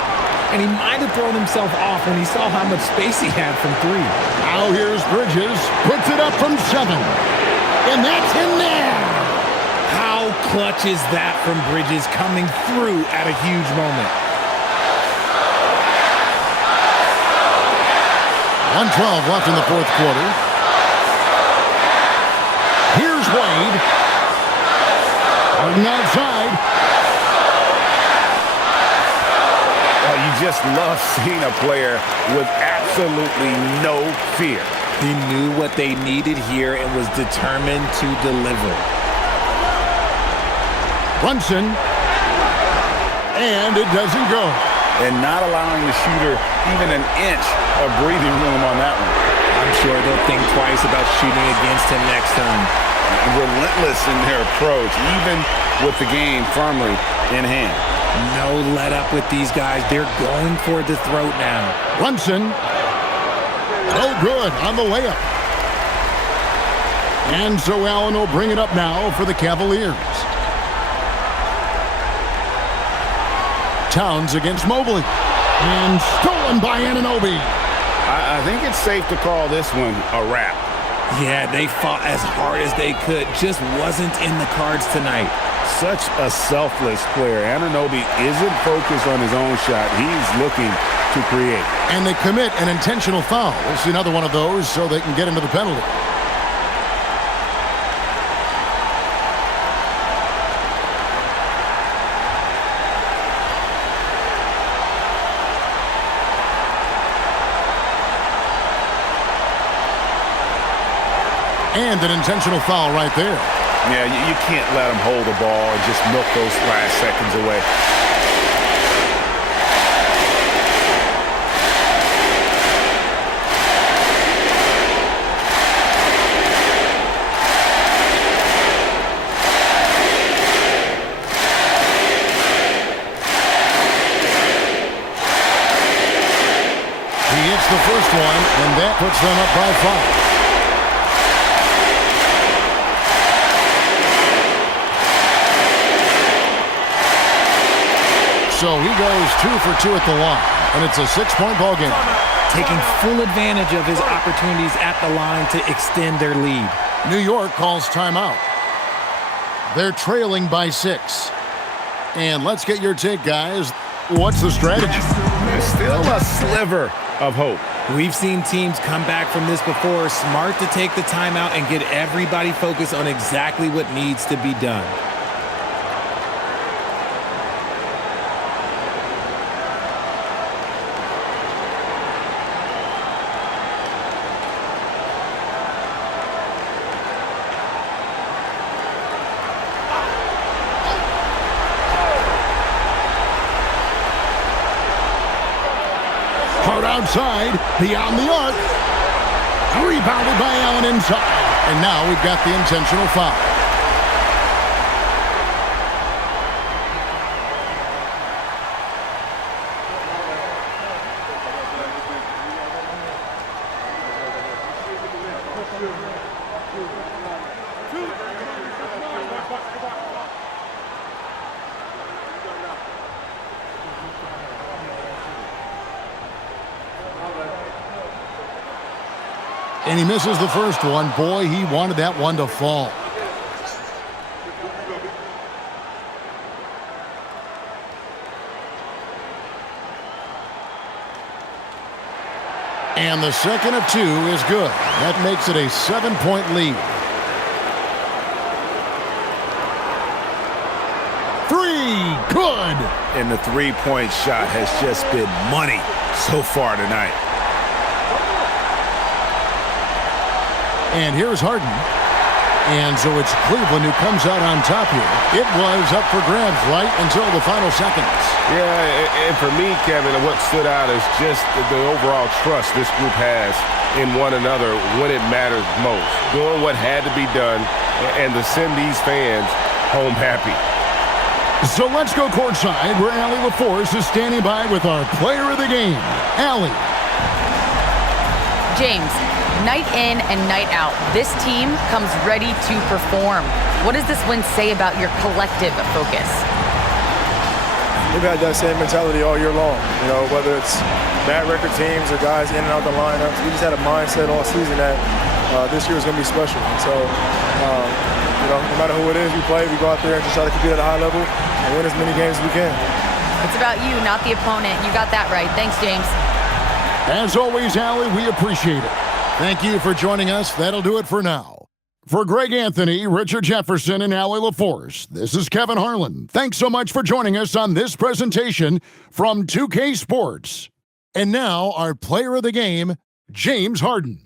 And he might have thrown himself off when he saw how much space he had from 3. Now here's Bridges. Puts it up from 7. And that's in there. How clutch is that from Bridges coming through at a huge moment? 1:12 left in the fourth quarter. Here's Wade. Harden outside. Well, you just love seeing a player with absolutely no fear. He knew what they needed here and was determined to deliver. Brunson. And it doesn't go. And not allowing the shooter even an inch of breathing room on that one. I'm sure they'll think twice about shooting against him next time. Relentless in their approach, even with the game firmly in hand. No let up with these guys. They're going for the throat now. Brunson. Oh, good on the layup. And so Allen will bring it up now for the Cavaliers. Towns against Mobley. And stolen by Anunoby. I think it's safe to call this one a wrap. Yeah, they fought as hard as they could. Just wasn't in the cards tonight. Such a selfless player. Anunoby isn't focused on his own shot. He's looking to create. And they commit an intentional foul. We'll see another one of those so they can get into the penalty. And an intentional foul right there. Yeah, you can't let him hold the ball and just milk those last seconds away. the first one, and that puts them up by 5. So he goes 2 for 2 at the line, and it's a 6-point ball game. Taking full advantage of his opportunities at the line to extend their lead. New York calls timeout. They're trailing by 6. And let's get your take, guys. What's the strategy? There's still a sliver of hope. We've seen teams come back from this before. Smart to take the timeout and get everybody focused on exactly what needs to be done. Outside, beyond the arc. Rebounded by Allen inside. And now we've got the intentional foul. And he misses the first one. Boy, he wanted that one to fall. And the second of 2 is good. That makes it a 7-point lead. 3, good. And the three-point shot has just been money so far tonight. And here's Harden. And so it's Cleveland who comes out on top here. It was up for grabs right until the final seconds. Yeah, and for me, Kevin, what stood out is just the overall trust this group has in one another when it matters most. Doing what had to be done and to send these fans home happy. So let's go courtside where Allie LaForce is standing by with our player of the game, Allie. James, night in and night out, this team comes ready to perform. What does this win say about your collective focus? We've had that same mentality all year long. You know, whether it's bad record teams or guys in and out the lineups, we just had a mindset all season that this year is going to be special. And so, you know, no matter who it is we play, we go out there and just try to compete at a high level and win as many games as we can. It's about you, not the opponent. You got that right. Thanks, James. As always, Allie, we appreciate it. Thank you for joining us. That'll do it for now. For Greg Anthony, Richard Jefferson, and Allie LaForce, this is Kevin Harlan. Thanks so much for joining us on this presentation from 2K Sports. And now, our player of the game, James Harden.